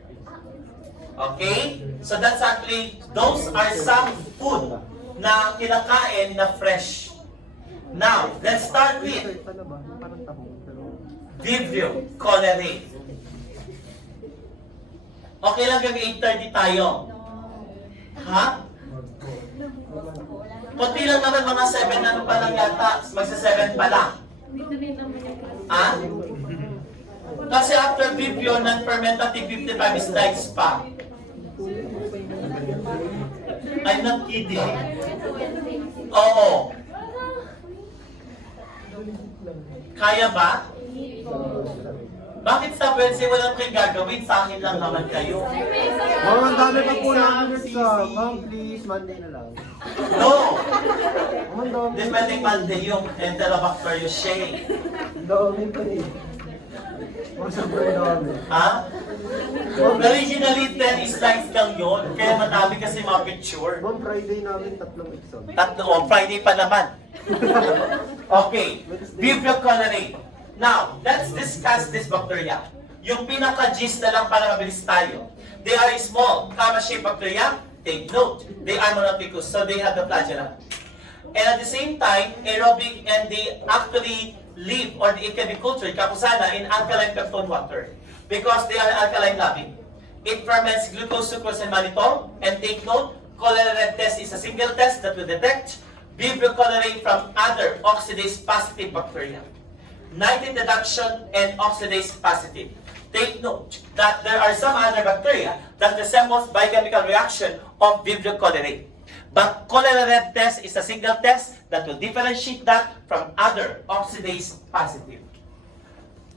Okay? So that's actually, those are some food na kinakain na fresh. Now, let's start with Parang tahong. Vibrio cholerae. Okay lang yung 8:30 tayo. Ha? Kunti lang naman mga 7 na pa lang yata. Magsa 7 pa lang. Ha? Kasi after Vibrio, non-fermentative 55 slides pa. I'm not kidding. Oo. Kaya ba? Bakit sa Wednesday walang kayo gagawin? Sa akin lang naman kayo. Ma'am, ang dami pa po namin exam. Ma'am, please, Monday na lang. No! Ma'am, ang dami. Depende Monday yung Enterobacteriaceae. Ang dami pa eh. Ma'am, sobrang dami. Ha? Originally, 10 slides lang yun. Kaya madami kasi mga picture. Ma'am, Friday namin 3 exam. Friday pa naman. Okay, Vibrio cholerae. Now, let's discuss this bacteria. Yung pinaka-gist na lang para mabilis tayo. They are small, comma-shaped bacteria. Take note, they are monotypous, so they have the flagella. And at the same time, aerobic, and they actually live, or it can be cultured, kapusana, in alkaline peptone water. Because they are alkaline loving. It ferments glucose, sucrose, and mannitol. And take note, cholera red test is a single test that will detect Vibrio cholerae from other oxidase-positive bacteria. Nitrate reduction and oxidase-positive. Take note that there are some other bacteria that resembles biochemical reaction of Vibrio cholerae. But cholera red test is a single test that will differentiate that from other oxidase-positive.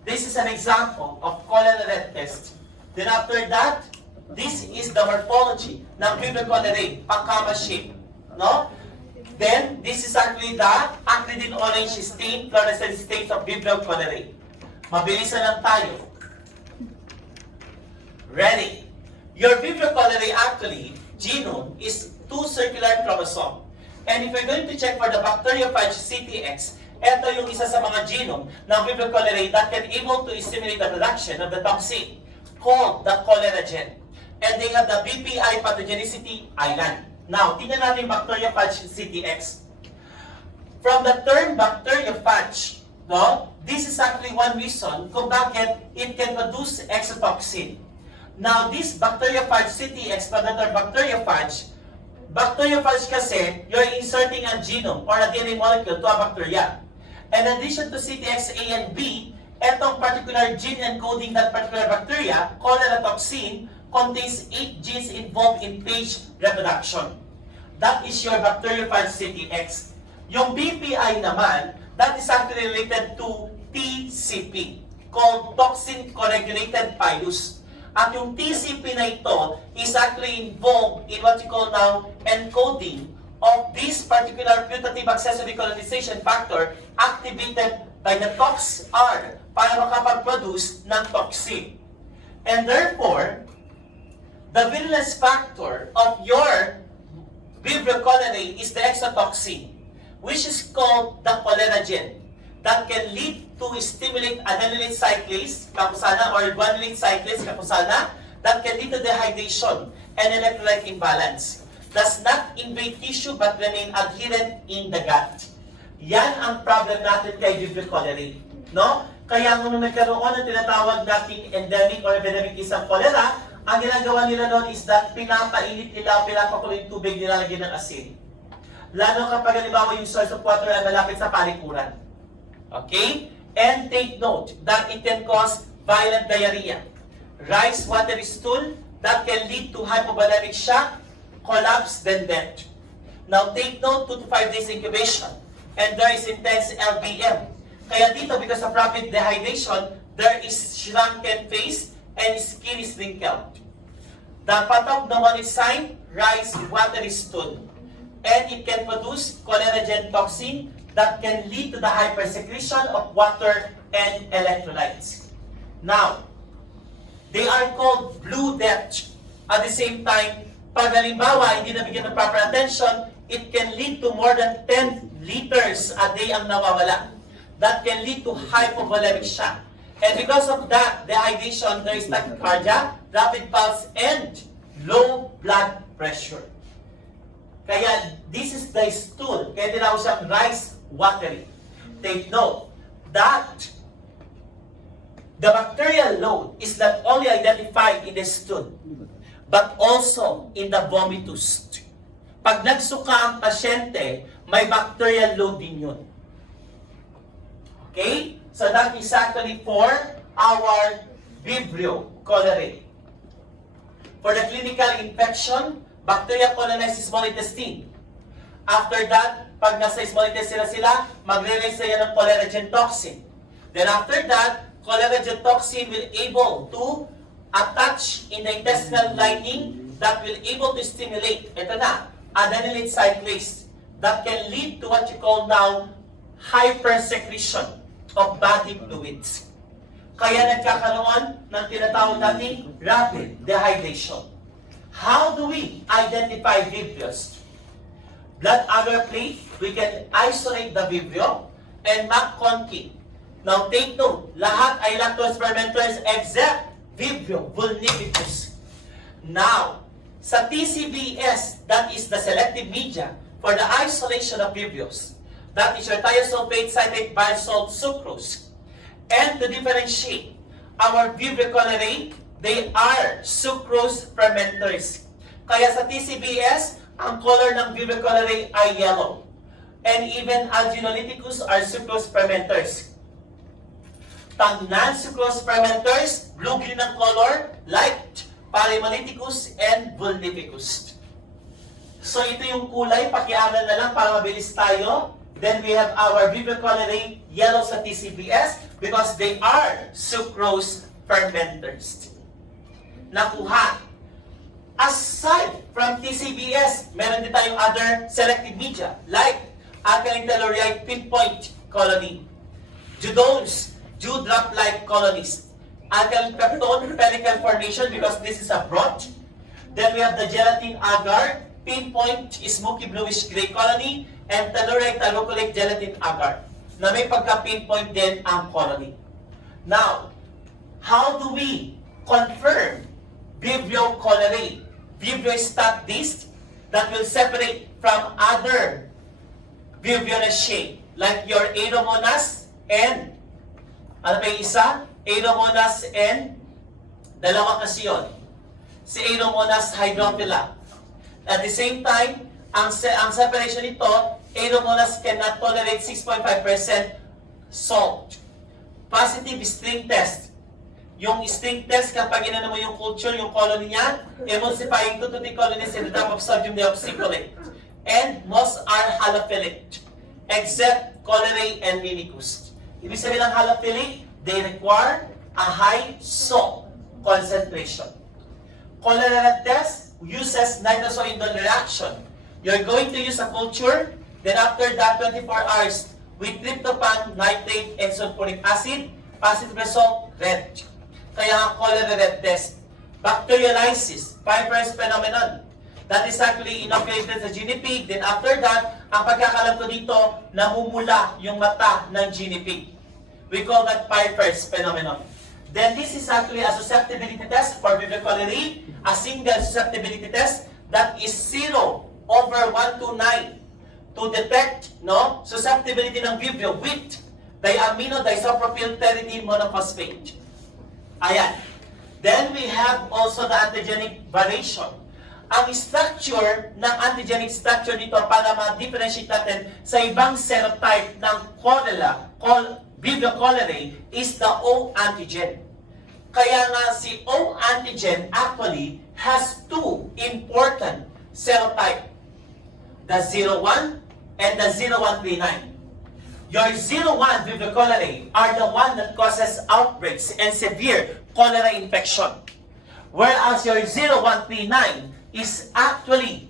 This is an example of cholera red test. Then after that, this is the morphology ng Vibrio cholerae, pangkama shape. No? Then, this is actually the acridine orange stain, fluorescent stains of Vibrio cholerae. Mabilisan lang tayo. Ready? Your Vibrio cholerae actually, genome is 2 circular chromosome. And if we're going to check for the bacteriophage CTX, ito yung isa sa mga genome ng Vibrio cholerae that can able to stimulate the production of the toxin called the choleragen. And they have the BPI pathogenicity island. Now, tingnan natin yung bacteriophage CTX. From the term bacteriophage, no, this is actually one reason kung bakit it can produce exotoxin. Now, this bacteriophage CTX, from the term bacteriophage kasi, you're inserting a genome or a DNA molecule to a bacteria. In addition to CTX A and B, etong particular gene encoding that particular bacteria, cholera toxin, contains 8 genes involved in phage reproduction. That is your bacteriophage CTX. Yung BPI naman, that is actually related to TCP, called toxin coagulated pilus. At yung TCP na ito is actually involved in what you call now encoding of this particular putative accessory colonization factor activated by the TOXR para makapag-produce ng toxin. And therefore, the virulence factor of your Vibrio cholerae is the exotoxin, which is called the choleragen, that can lead to stimulate adenylate cyclase, kapusana, or guanylate cyclase, kapusana, that can lead to dehydration and electrolyte imbalance. Does not invade tissue but remain adherent in the gut. Yan ang problem natin kay Vibrio cholerae. No? Kaya kung nagkaroon ng tinatawag nating endemic or epidemic isang cholera, ang ginagawa nila noon is that pinapainit nila, pinapakulo yung tubig, nilalagyan ng asin. Lalo kapag halimbawa yung source of water ay malapit sa palikuran. Okay? And take note that it can cause violent diarrhea. Rice watery stool that can lead to hypovolemic shock, collapse, then death. Now take note, 2 to 5 days incubation. And there is intense LBM. Kaya dito, because of rapid dehydration, there is shrunken face and skin is wrinkled. The patok naman is sign, rice watery stool. And it can produce choleragen toxin that can lead to the hypersecretion of water and electrolytes. Now, they are called blue death. At the same time, pag halimbawa hindi nabigyan ng proper attention, it can lead to more than 10 liters a day ang nawawala. That can lead to hypovolemic shock. And because of that, dehydration, there is tachycardia, rapid pulse, and low blood pressure. Kaya this is the stool. Kaya tinawag siyang rice watery. Take note that the bacterial load is not only identified in the stool, but also in the vomitus. Pag nagsuka ang pasyente, may bacterial load din yun. Okay? So that is actually for our Vibrio cholerae. For the clinical infection, bacteria colonizes small intestine. After that, pag nasa small intestine sila, mag-release sila ng choleragen toxin. Then after that, choleragen toxin will able to attach in the intestinal lining that will able to stimulate, ito na, adenylate cyclase that can lead to what you call now hypersecretion of body fluids. Kaya nagkakaroon ng tinatawag natin rapid dehydration. How do we identify Vibrios? Blood agar plate, we can isolate the Vibrio and McConkie. Now take note, lahat ay lactose fermenters except Vibrio vulnificus. Now, sa TCBS, that is the selective media for the isolation of Vibrios. That is your thiosulfate, citrate, bile salt, sucrose. And to differentiate our Vibrio cholerae, they are sucrose fermenters. Kaya sa TCBS, ang color ng Vibrio cholerae ay yellow. And even Alginolyticus are sucrose fermenters. Pag non-sucrose fermenters, blue-green ang color, like Palaemolyticus and Vulnificus. So ito yung kulay, pakiaral na lang para mabilis tayo. Then we have our Vibrio cholerae, yellow sa TCBS, because they are sucrose fermenters. Nakuha. Aside from TCBS, meron din tayong other selected media like alkaline telluride pinpoint colony, judones, dewdrop-like colonies, alkaline peptone pellicle formation because this is a broth. Then we have the gelatin agar, pinpoint smoky bluish gray colony, and telluride talocolate gelatin agar na may pagka-pinpoint din ang colony. Now, how do we confirm Vibrio cholerae? Vibrio stat disc that will separate from other Vibrionaceae like your Aeromonas and ano pa yung isa? Aeromonas and dalawa kasi yun. Si Aeromonas hydrophila. At the same time, ang separation nito, Aeromonas cannot tolerate 6.5% salt. Positive string test. Yung string test, kapag inano mo yung culture, yung colony niya, emulsifying 2 to 3 colonies in the drop of sodium deoxycholate. And most are halophilic, except cholerae and minicus. Ibig sabihin ng halophilic, they require a high salt concentration. Cholera test uses nitrosoindole reaction. You're going to use a culture, then after that 24 hours, with tryptophan, nitrate, and sulfuric acid, positive result, red. Kaya ang cholera red test. Bacteriolysis, fibrous phenomenon. That is actually inoculated sa guinea pig. Then after that, ang pagkakalam ko dito, namumula yung mata ng guinea pig. We call that fibrous phenomenon. Then this is actually a susceptibility test for Vibrio cholerae, a single susceptibility test that is 0/129 to detect susceptibility ng Vibrio with diamino disopropylpteridine monophosphate. Ayan. Then we have also the antigenic variation. Ang structure ng antigenic structure nito para ma-differentiate natin sa ibang serotype ng Vibrio cholerae is the O antigen. Kaya nga si O antigen actually has two important serotype, the 01 and the 0139. Your 01 Vibrio cholerae are the one that causes outbreaks and severe cholera infection. Whereas your 0139 is actually,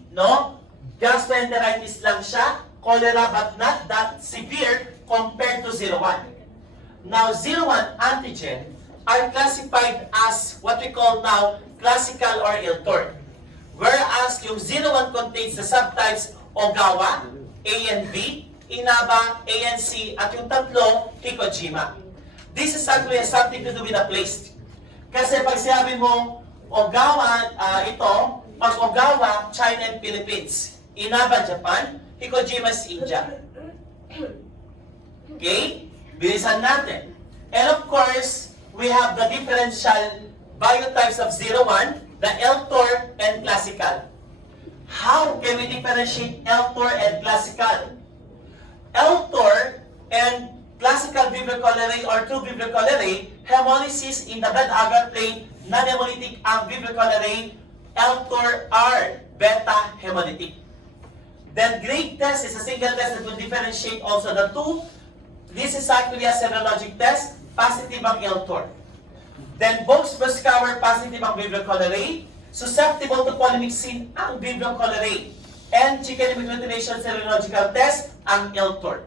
gastroenteritis lang siya, cholera but not that severe compared to 01. Now, 01 antigen are classified as what we call now classical or ILTOR. Whereas yung 01 contains the subtypes Ogawa, A and B, Inaba, ANC, at yung tatlo, Hikojima. This is actually has something to do with the place. Kasi pag sinabi mo, Ogawa, pag Ogawa, China and Philippines. Inaba, Japan. Hikojima is India. Okay? Bilisan natin. And of course, we have the differential biotypes of 01, the LTOR and classical. How can we differentiate LTOR and classical? LTOR and classical Vibrio cholerae or true Vibrio cholerae, hemolysis in the blood agar plane, non-hemolytic ang Vibrio cholerae, LTOR are beta hemolytic. Then grade test is a single test that will differentiate also the two. This is actually a serologic test, positive ang LTOR. Then Box-Boscauer, positive ang Vibrio cholerae, susceptible to polymyxin ang Vibrio cholerae. And chicken agglutination serological test, ang LTOR.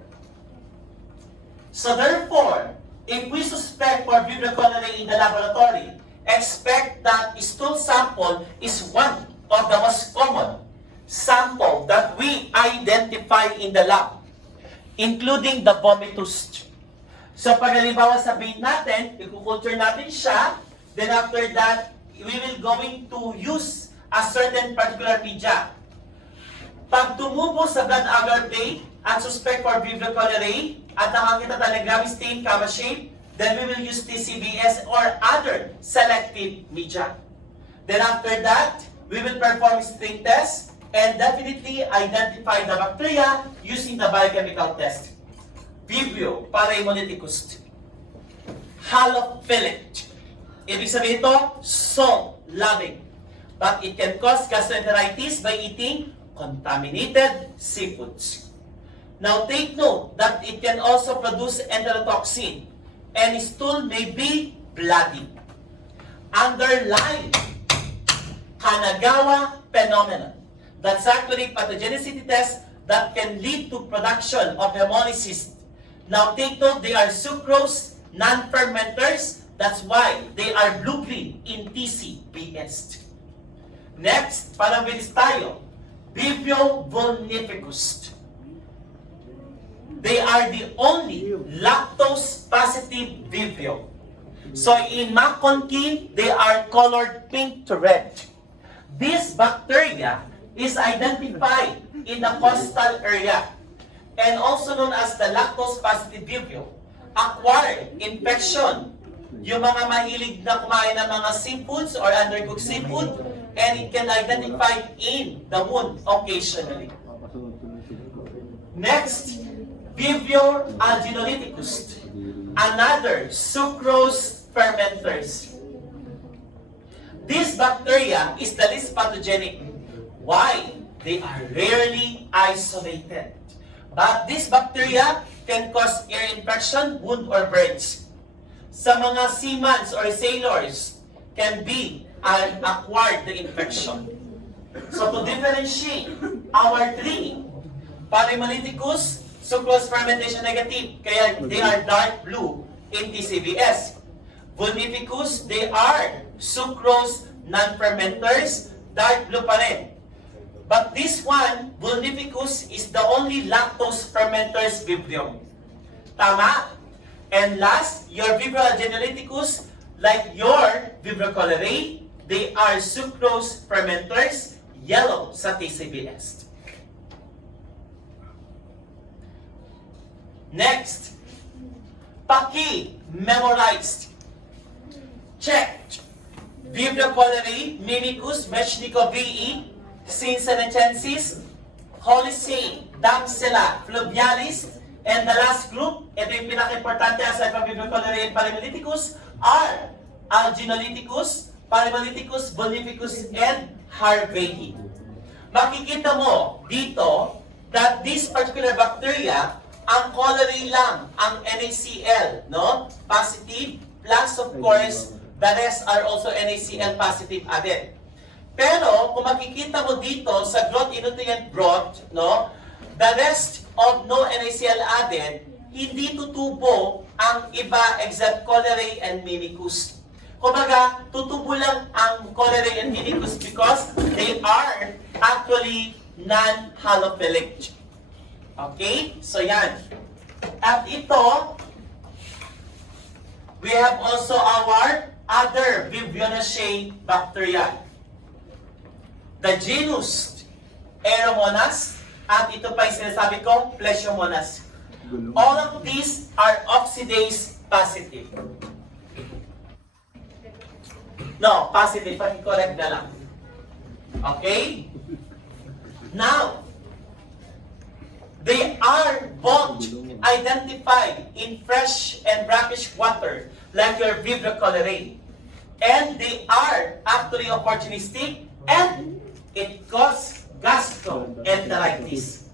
So therefore, if we suspect for Vibrio cholerae in the laboratory, expect that stool sample is one of the most common sample that we identify in the lab, including the vomitus. So pag halimbawa sabihin natin, i-culture natin siya, then after that, we will going to use a certain particular media. Pag tumubo sa blood agar plate at suspect for Vibrio cholerae at nakakita tayo ng Grammy stain, gamma shape, then we will use TCBS or other selective media. Then after that, we will perform string test and definitely identify the bacteria using the biochemical test. Vibrio parahemolyticus. Halophilic. Ibig sabihin ito, salt-loving. But it can cause gastroenteritis by eating contaminated seafoods. Now take note that it can also produce enterotoxin. and stool may be bloody. Underline Kanagawa phenomenon. That's actually pathogenicity test that can lead to production of hemolysis. Now take note, they are sucrose non-fermenters. That's why they are blue-green in TCBS. Next, panabilis tayo. Vibrio vulnificus. They are the only lactose-positive Vibrio. So in McConkie, they are colored pink to red. This bacteria is identified in the coastal area and also known as the lactose-positive Vibrio. Acquired infection, yung mga mahilig na kumain ng mga seafoods or undercooked seafood, and it can identify in the wound occasionally. Next, Vibrio alginolyticus, another sucrose fermenters. This bacteria is the least pathogenic. Why? They are rarely isolated. But this bacteria can cause ear infection, wound, or burns. Sa mga seamen or sailors, can be acquired the infection. So to differentiate our three, Parimalyticus, sucrose fermentation negative, kaya they are dark blue in TCBS. Vulnificus, they are sucrose non-fermenters, dark blue pa rin. But this one, Vulnificus, is the only lactose fermenters Vibrio. Tama? And last, your Vibrio alginolyticus, like your Vibrio cholerae, they are sucrose fermenters, yellow sa TCBS. Next, Paki, memorized. Check. Vibrio cholerae, Mimicus, Mechnico VE, Cincinnatensis, Holisay, Damsela, Fluvialis, and the last group, ito yung pinaka-importante aside from Vibrio cholerae and Parimalyticus, are Alginolyticus, Parimalyticus, Vulnificus, and Harvey. Makikita mo dito that this particular bacteria, ang cholerae lang, ang NaCl, no? Positive, plus of course, the rest are also NaCl positive added. Pero, kung makikita mo dito sa growth nutrient broth, no? The rest of no NaCl added, hindi tutubo ang iba except cholerae and Mimicus. Kumbaga, tutubo lang ang cholerae and Mimicus because they are actually non-halophilic. Okay? So yan. At ito, we have also our other Vibionacea bacteria. The genus Aeromonas, at ito pa yung sinasabi ko, Plesiomonas. All of these are oxidase positive. No, positive. Pag-correct na lang. Okay? Now, they are both identified in fresh and brackish water, like your Vibrio cholerae. And they are actually opportunistic, and it causes gastroenteritis.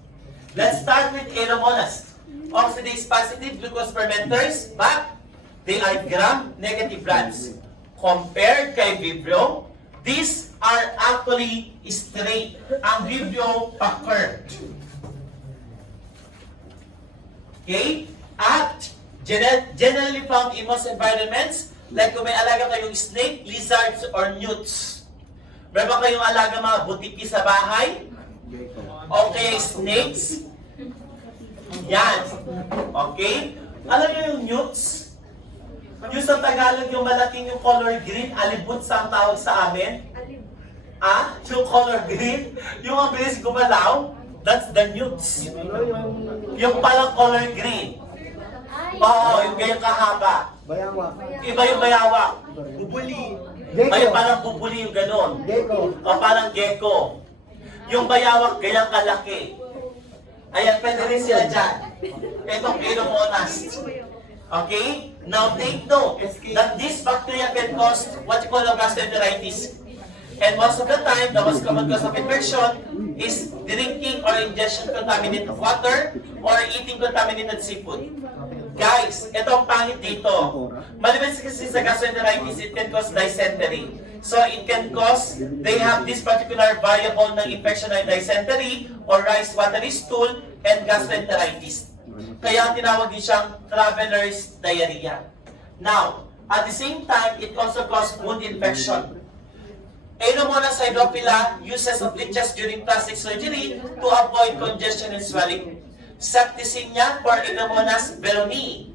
Let's start with Aeromonas. Oxidase positive glucose fermenters, but they are gram-negative brands. Compared kay Vibrio, these are actually straight. Ang Vibrio pa-curved. Okay? At generally found in most environments, like kung may alaga kayong snake, lizards, or newts. Meron kayong alaga mga butiki sa bahay? Okay, snakes? Yan. Okay? Alam niyo yung newts? Yung sa Tagalog, yung malaking yung color green, alibut sa ang tawag sa amin? Ah? Yung color green? Yung mabilis gumalaw? That's the newts. Yung palang color green. Oo, yung gayong kahaba. Bayawa. Iba yung bayawak. Bubuli. May parang bubuli yung ganun. Gecko. O parang gecko. Yung bayawak gayang kalaki. Ayan, pwede rin sila dyan. Itong Aeromonas. Okay? Now take note that this bacteria can cause what you call a gastroenteritis. And most of the time, the most common cause of infection is drinking or ingestion contaminated water or eating contaminated seafood. Guys, ito ang pangit dito. Maliban kasi sa gastroenteritis, it can cause dysentery. So it can cause, they have this particular variable ng infection ng dysentery or rice watery stool and gastroenteritis. Kaya tinawag din siyang traveler's diarrhea. Now, at the same time, it also causes wound infection. Pseudomonas hydrophila uses of leeches during plastic surgery to avoid congestion and swelling. Septicemia for Pseudomonas veronii.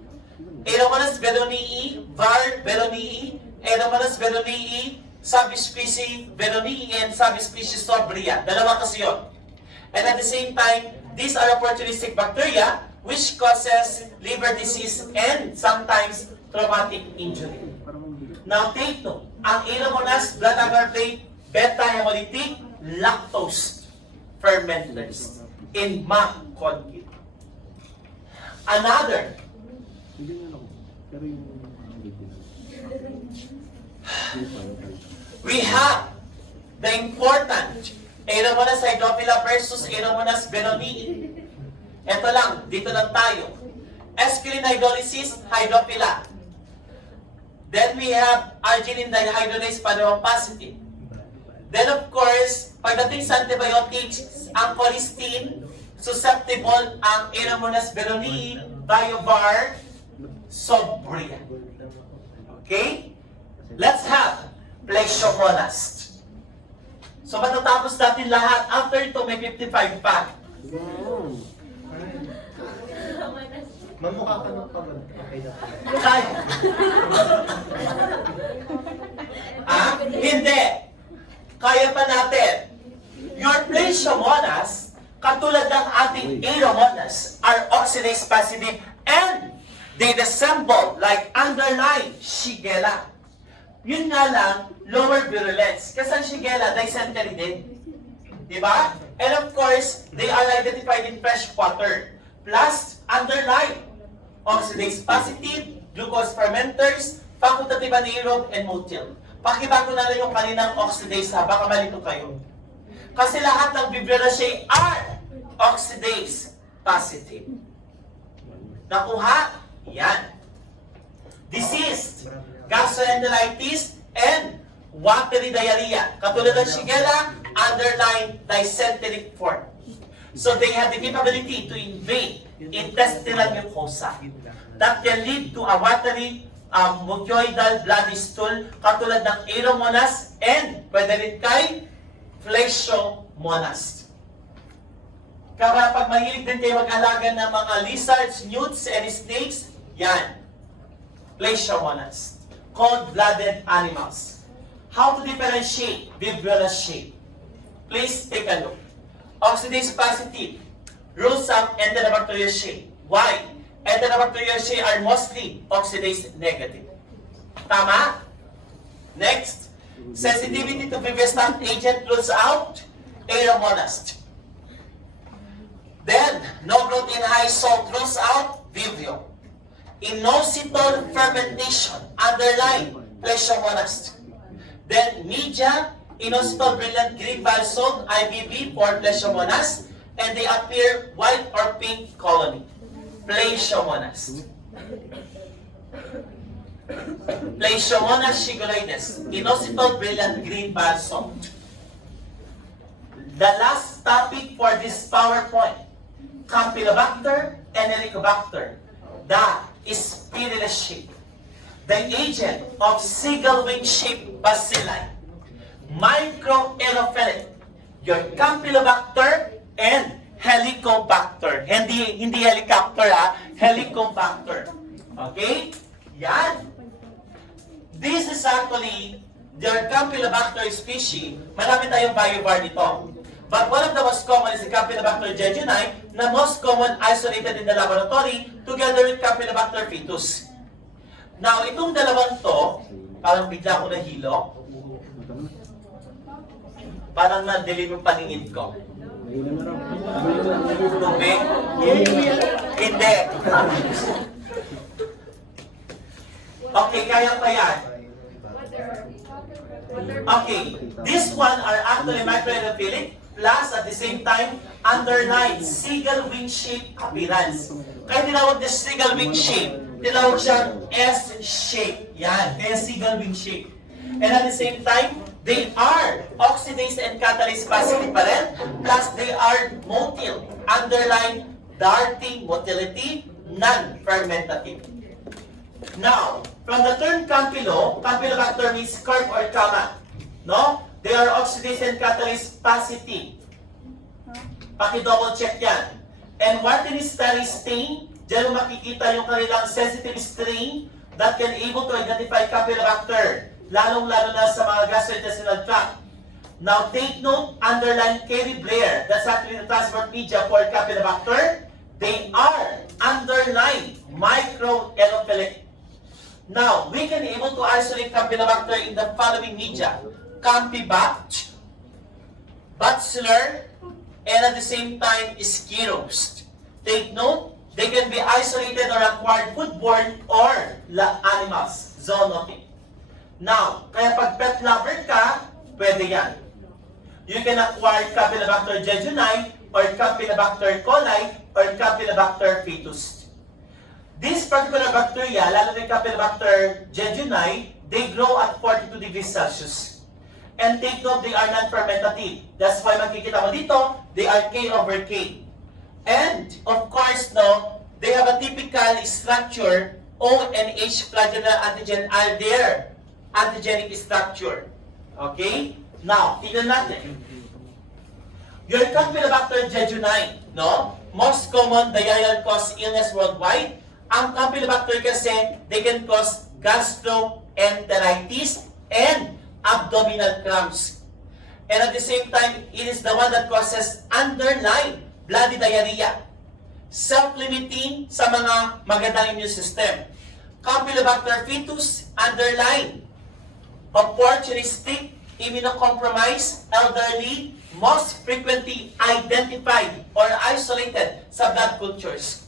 Pseudomonas veronii, var veronii, Pseudomonas veronii, subspecies veronii, and subspecies sobria. Dalawa kasi yun. And at the same time, these are opportunistic bacteria which causes liver disease and sometimes traumatic injury. Now take note, ang Pseudomonas blood agar-plate, beta-hemolytic, lactose fermenters in MAC conjugate. Another, we have the important Pseudomonas hydrophila versus Pseudomonas veronii. Ito lang, dito lang tayo. Esculin hydrolysis, hydrophila. Then we have arginine dihydrogenase, parehong positive. Then of course, pagdating sa antibiotics, ang colistin, susceptible ang Pseudomonas veronii, Biovar, Sobria. Okay? Let's have Pleishiomonas. So matatapos natin lahat. After ito, may 55 pa. Mamukha ka ng pagod. Okay na. Kaya. Hindi. Kaya pa natin. Your Pleishiomonas, katulad ng ating Pseudomonas, are oxidase positive and they resemble like underlying Shigella. Yun nga lang, lower virulence. Kasi ang Shigella, dysentery din. Diba? And of course, they are identified in fresh water. Plus, underlying oxidase positive, glucose fermenters, facultative anaerobe, and motil. Pakibago na lang yung kaninang oxidase ha, baka malito kayo. Kasi lahat ng Viverraceae are oxidase positive. Nakuha? Yan. Diseased, gastroenteritis, and watery diarrhea. Katulad ng Shigella, underlying dysenteric form. So they have the capability to invade intestinal mucosa that can lead to a watery mucoidal bloody stool katulad ng Pseudomonas and pwede rin kay Pleishiomonas. Kaya pag mahilig din kayo mag-alaga ng mga lizards, newts, and snakes, yan. Pleishiomonas. Cold-blooded animals. How to differentiate Viverraceae? Please take a look. Oxidase positive rules out Enterobacteriaceae. Why? Enterobacteriaceae are mostly oxidase negative. Tama? Next, sensitivity to vivistant agent rules out Pseudomonas. Then, no growth in high salt rules out Vivrio. Inositol fermentation, underlying Pleishiomonas. Then, media, inositol brilliant green balsam, IBB for Pleishiomonas, and they appear white or pink colony. Pleishiomonas. Pleishiomonas shigoloides, inositol brilliant green balsam. The last topic for this PowerPoint, Campylobacter and Helicobacter, the Spirillous-shaped, the agent of seagull wing-shaped bacilli, microaerophilic, your Campylobacter and Helicobacter. Hindi helicopter Helicobacter. Okay? Yan. This is actually your Campylobacter species. Marami tayong biovar dito. But one of the most common is the Campylobacter jejuni, na most common isolated in the laboratory together with Campylobacter fetus. Now, itong dalawang to, parang bigla ko nahilo. Parang na-delay yung paningin ko. Tubig? Hindi. Okay, kaya pa yan. Okay, this one are actually microaerophilic, plus at the same time, underline seagull wing shape appearance. Kaya tinawag na seagull wing shape, tinawag siyang S-shape. Yan, kaya seagull wing shape. And at the same time, they are oxidase and catalase positive pa rin, plus they are motil, underline darting motility, non-fermentative. Now, from the term Campylobacter means curve or comma. No? They are oxidase and catalase positive. Paki-double check yan. And Martinez-Starry stain, dyan mo makikita yung kanilang sensitive strain that can able to identify Campylobacter, lalong-lalo na sa mga gastrointestinal tract. Now, take note, underline Kerry Blair, that's actually the transport media for Campylobacter. They are underline microendophilic. Now, we can able to isolate Campylobacter in the following media. Campibact, Bachelor, and at the same time, Skyros. Take note, they can be isolated or acquired foodborne or animals. Zoonotic. Now, kaya pag pet lover ka, pwede yan. You can acquire Campylobacter jejuni or Campylobacter coli or Campylobacter fetus. This particular bacteria, lalo na yung Campylobacter jejuni, they grow at 42 degrees Celsius. And take note, they are non-fermentative. That's why makikita mo dito, they are K over K. And, of course, no, they have a typical structure, O and H flagellar antigen are their antigenic structure. Okay? Now, tignan natin. Your Campylobacter jejuni, no? Most common diarrheal cause illness worldwide. Ang Campylobacter kasi, they can cause gastroenteritis and abdominal cramps. And at the same time, it is the one that causes underlying bloody diarrhea. Self-limiting sa mga magandang immune system. Campylobacter fetus, underlying opportunistic, immunocompromised, elderly, most frequently identified or isolated sa blood cultures.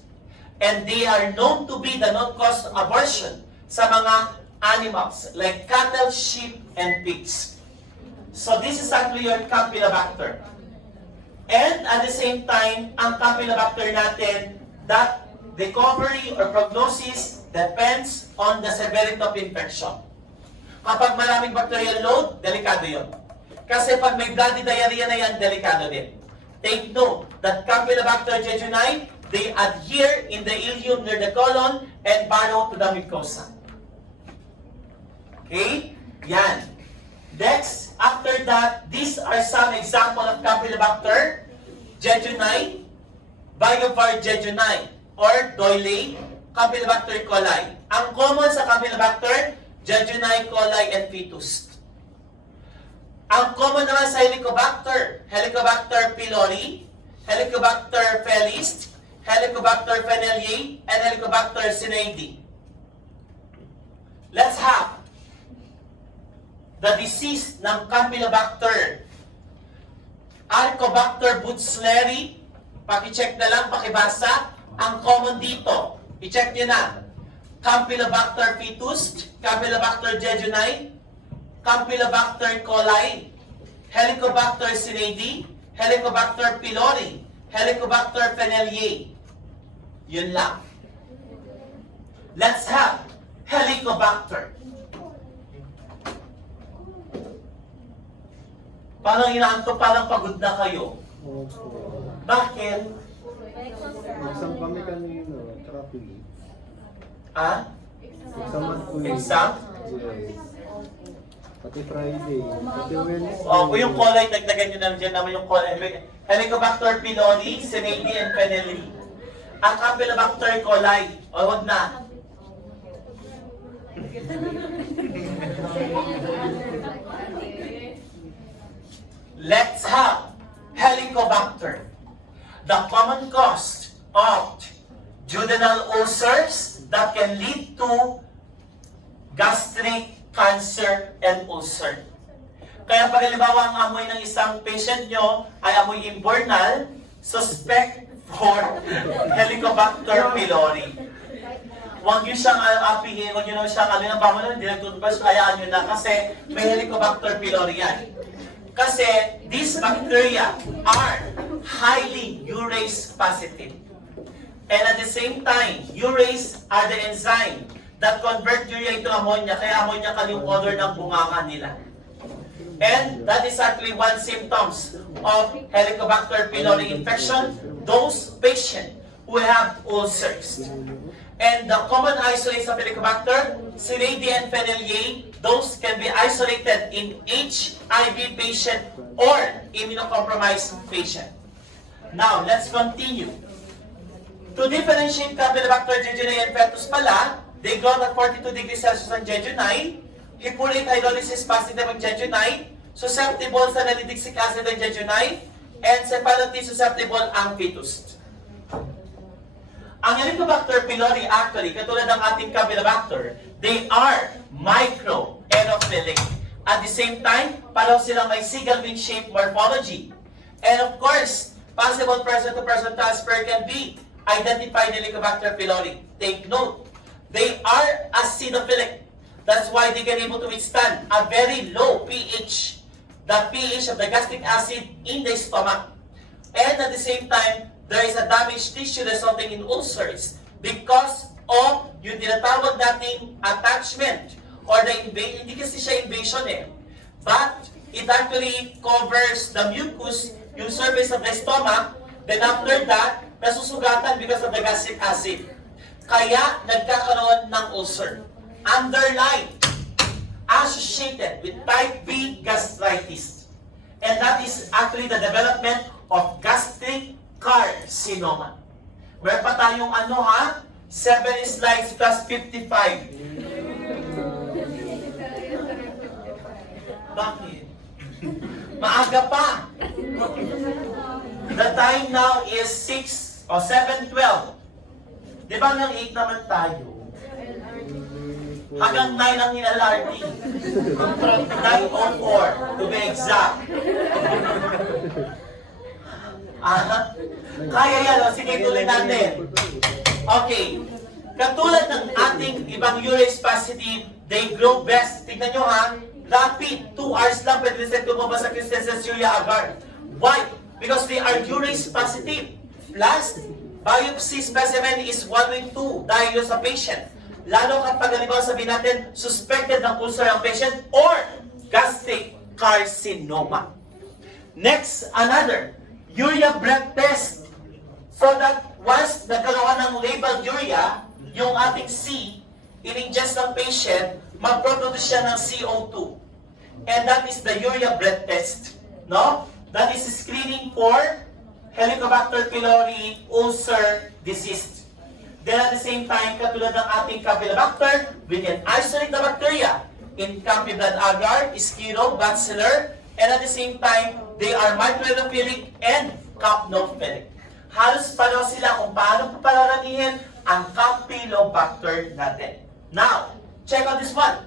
And they are known to be the known cause of abortion sa mga animals like cattle, sheep, and pigs. So this is actually your Campylobacter. And at the same time, ang Campylobacter natin, that recovery or prognosis depends on the severity of infection. Kapag maraming bacterial load, delikado yun. Kasi pag may bloody diarrhea na yan, delikado din. Take note that Campylobacter jejuni, they adhere in the ileum near the colon and burrow to the mucosa. Okay? Yan. Next, after that, these are some example of Campylobacter jejuni, Biovar jejuni, or Doyle, Campylobacter coli. Ang common sa Campylobacter, jejuni, coli, and fetus. Ang common naman sa Helicobacter, Helicobacter pylori, Helicobacter felis, Helicobacter fennelii, and Helicobacter cyneidae. Let's have the disease ng Campylobacter. Arcobacter butzleri, pakicheck na lang, pakibasa. Ang common dito, i-check nyo na. Campylobacter fetus, Campylobacter jejuni, Campylobacter coli, Helicobacter cyneidae, Helicobacter pylori, Helicobacter fennelii. Yun lang. Let's have Helicobacter. Parang inaantok, parang pagod na kayo. Opo. Bakit? Exam kami kanina, tsaka pili. Ah? Exam po yun. Exam? Yes. Pati Friday, pati Wednesday. O, kung yung coli, dagdagan nyo na dyan naman yung coli. Helicobacter pylori, cyneidae, and fennelii. Ang Campylobacter coli, o wag na. Let's have Helicobacter. The common cause of duodenal ulcers that can lead to gastric cancer and ulcer. Kaya pag halimbawa ang amoy ng isang patient nyo ay amoy imbornal, suspect for Helicobacter pylori. Huwag nyo siyang apihin, huwag nyo siyang ng bangunan, hindi nagtutubas, hayaan nyo na kasi may Helicobacter pylori yan. Kasi these bacteria are highly urease positive. And at the same time, urease are the enzyme that convert urea into ammonia, kaya ammonia ka yung color ng bunganga nila. And that is actually one symptoms of Helicobacter pylori infection, those patients who have ulcers. And the common isolates of Helicobacter, Serratia and Phenylliae, those can be isolated in HIV patient or immunocompromised patient. Now, let's continue. To differentiate Campylobacter jejuni and Fetus pala, they grow at 42 degrees Celsius ang jejuni, hipurate hydrolysis positive ang jejuni, susceptible sa nalidixic acid ang jejuni, and cephalotene susceptible ang fetus. Ang Helicobacter pylori actually, katulad ng ating Campylobacter, they are micro-aerophilic. At the same time, pareho silang may seagull wing shape morphology. And of course, possible person-to-person transfer can be identified in Helicobacter pylori. Take note, they are acidophilic. That's why they can able to withstand a very low pH, the pH of the gastric acid in the stomach. And at the same time, there is a damaged tissue resulting in ulcers because of yung tinatawag nating attachment or the invasion. Hindi kasi siya invasion but it actually covers the mucus, yung surface of the stomach. Then after that, nasusugatan because of the gastric acid. Kaya nagkakaroon ng ulcer. Underlying, associated with type B gastritis. And that is actually the development of gastric carcinoma. Meron pa tayong 7 slides plus 55. Bakit? Maaga pa. The time now is 6 o 7:12. Di ba hanggang 8 naman tayo? Hanggang 9 ang in-LRT. 9:04 to be exact. Kaya yan. Sige, tuloy natin. Okay. Katulad ng ating ibang urease positive, they grow best. Tignan nyo rapid. 2 hours lang pwede rin lumabas sa Cristensensuria agar. Why? Because they are urease positive. Plus, biopsy specimen is 1 in 2 dahil sa patient. Lalo kapag halimbawa sabihin natin, suspected ng ulcer ang patient or gastric carcinoma. Next, another, urea breath test. So that once nagkaroon ng labeled urea, yung ating C, in-ingest ng patient, mag-produce siya ng CO2. And that is the urea breath test. No? That is screening for Helicobacter pylori ulcer disease. Then at the same time, katulad ng ating Campylobacter, we can isolate the bacteria in Campylobacter agar, Ischiro, Bacillus, and at the same time, they are microaerophilic and capnophilic. Halos pareho sila kung paano pararamihin ang Campylobacter natin. Now, check on this one.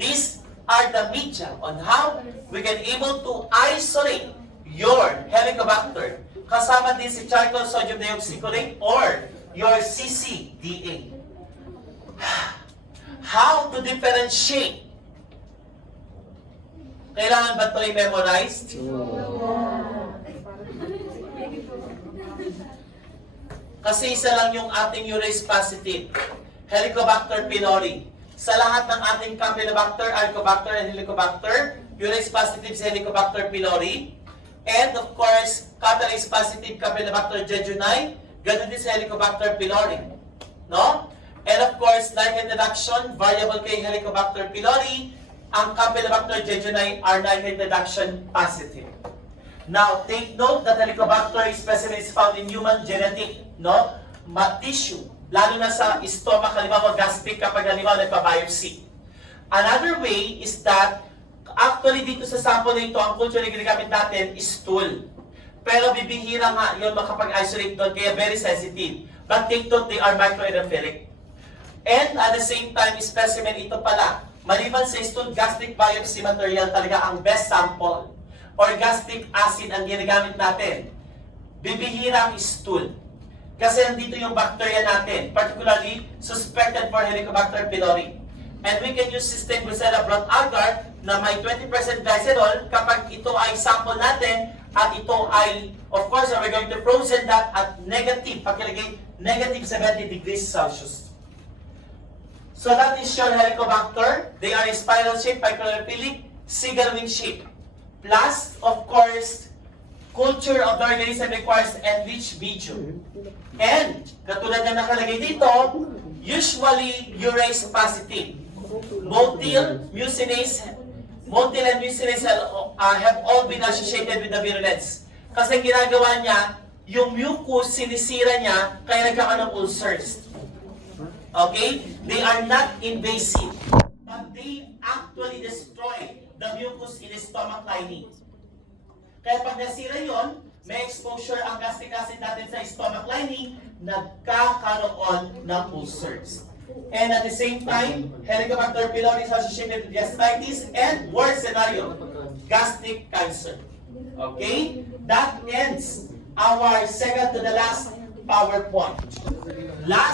These are the media on how we can able to isolate your Helicobacter. Kasama din si charcoal sodium deoxycholate or your CCDA. How to differentiate? Kailangan ba ito i-memorized? Kasi isa lang yung ating urease positive. Helicobacter pylori. Sa lahat ng ating Campylobacter, Helicobacter, and Helicobacter, urease positive si Helicobacter pylori. And of course, catalase positive Campylobacter jejuni, ganun din si Helicobacter pylori. No? And of course, like introduction, variable kay Helicobacter pylori, ang Campylobacter jejuni are nitrate reduction positive. Now, take note that Helicobacter specimen is found in human genetic, no? Tissue, lalo na sa stomach, halimbawa gastric kapag halimbawa nagpa-biopsy. Another way is that, actually dito sa sample na ito, ang culture na ginagamit natin is stool. Pero bibihira nga yun makapag-isolate doon, kaya very sensitive. But take note, they are microaerophilic. And at the same time, specimen ito pala, maliban sa stool, gastric biopsy material talaga ang best sample or gastric acid ang ginagamit natin. Bibihira ang stool. Kasi nandito yung bacteria natin, particularly suspected for Helicobacter pylori. And we can use system Brucella broth agar na may 20% glycerol kapag ito ay sample natin at ito ay, of course, we're going to frozen that at negative, pakilagay, negative 70 degrees Celsius. So that is your Helicobacter. They are spiral shape, microphilic, cigar wing shape. Plus, of course, culture of the organism requires enriched medium. And, katulad na nakalagay dito, usually urease positive. Motil, mucinase, motil and mucinase have all been associated with the virulence. Kasi ginagawa niya, yung mucus, sinisira niya, kaya nagkakaroon ng ulcers. Okay? They are not invasive, but they actually destroy the mucus in the stomach lining. Kaya pag nasira yon, may exposure ang gastric acid natin sa stomach lining, nagkakaroon ng ulcers. And at the same time, Helicobacter pylori is associated with gastritis and worst scenario, gastric cancer. Okay? That ends our second to the last PowerPoint. Last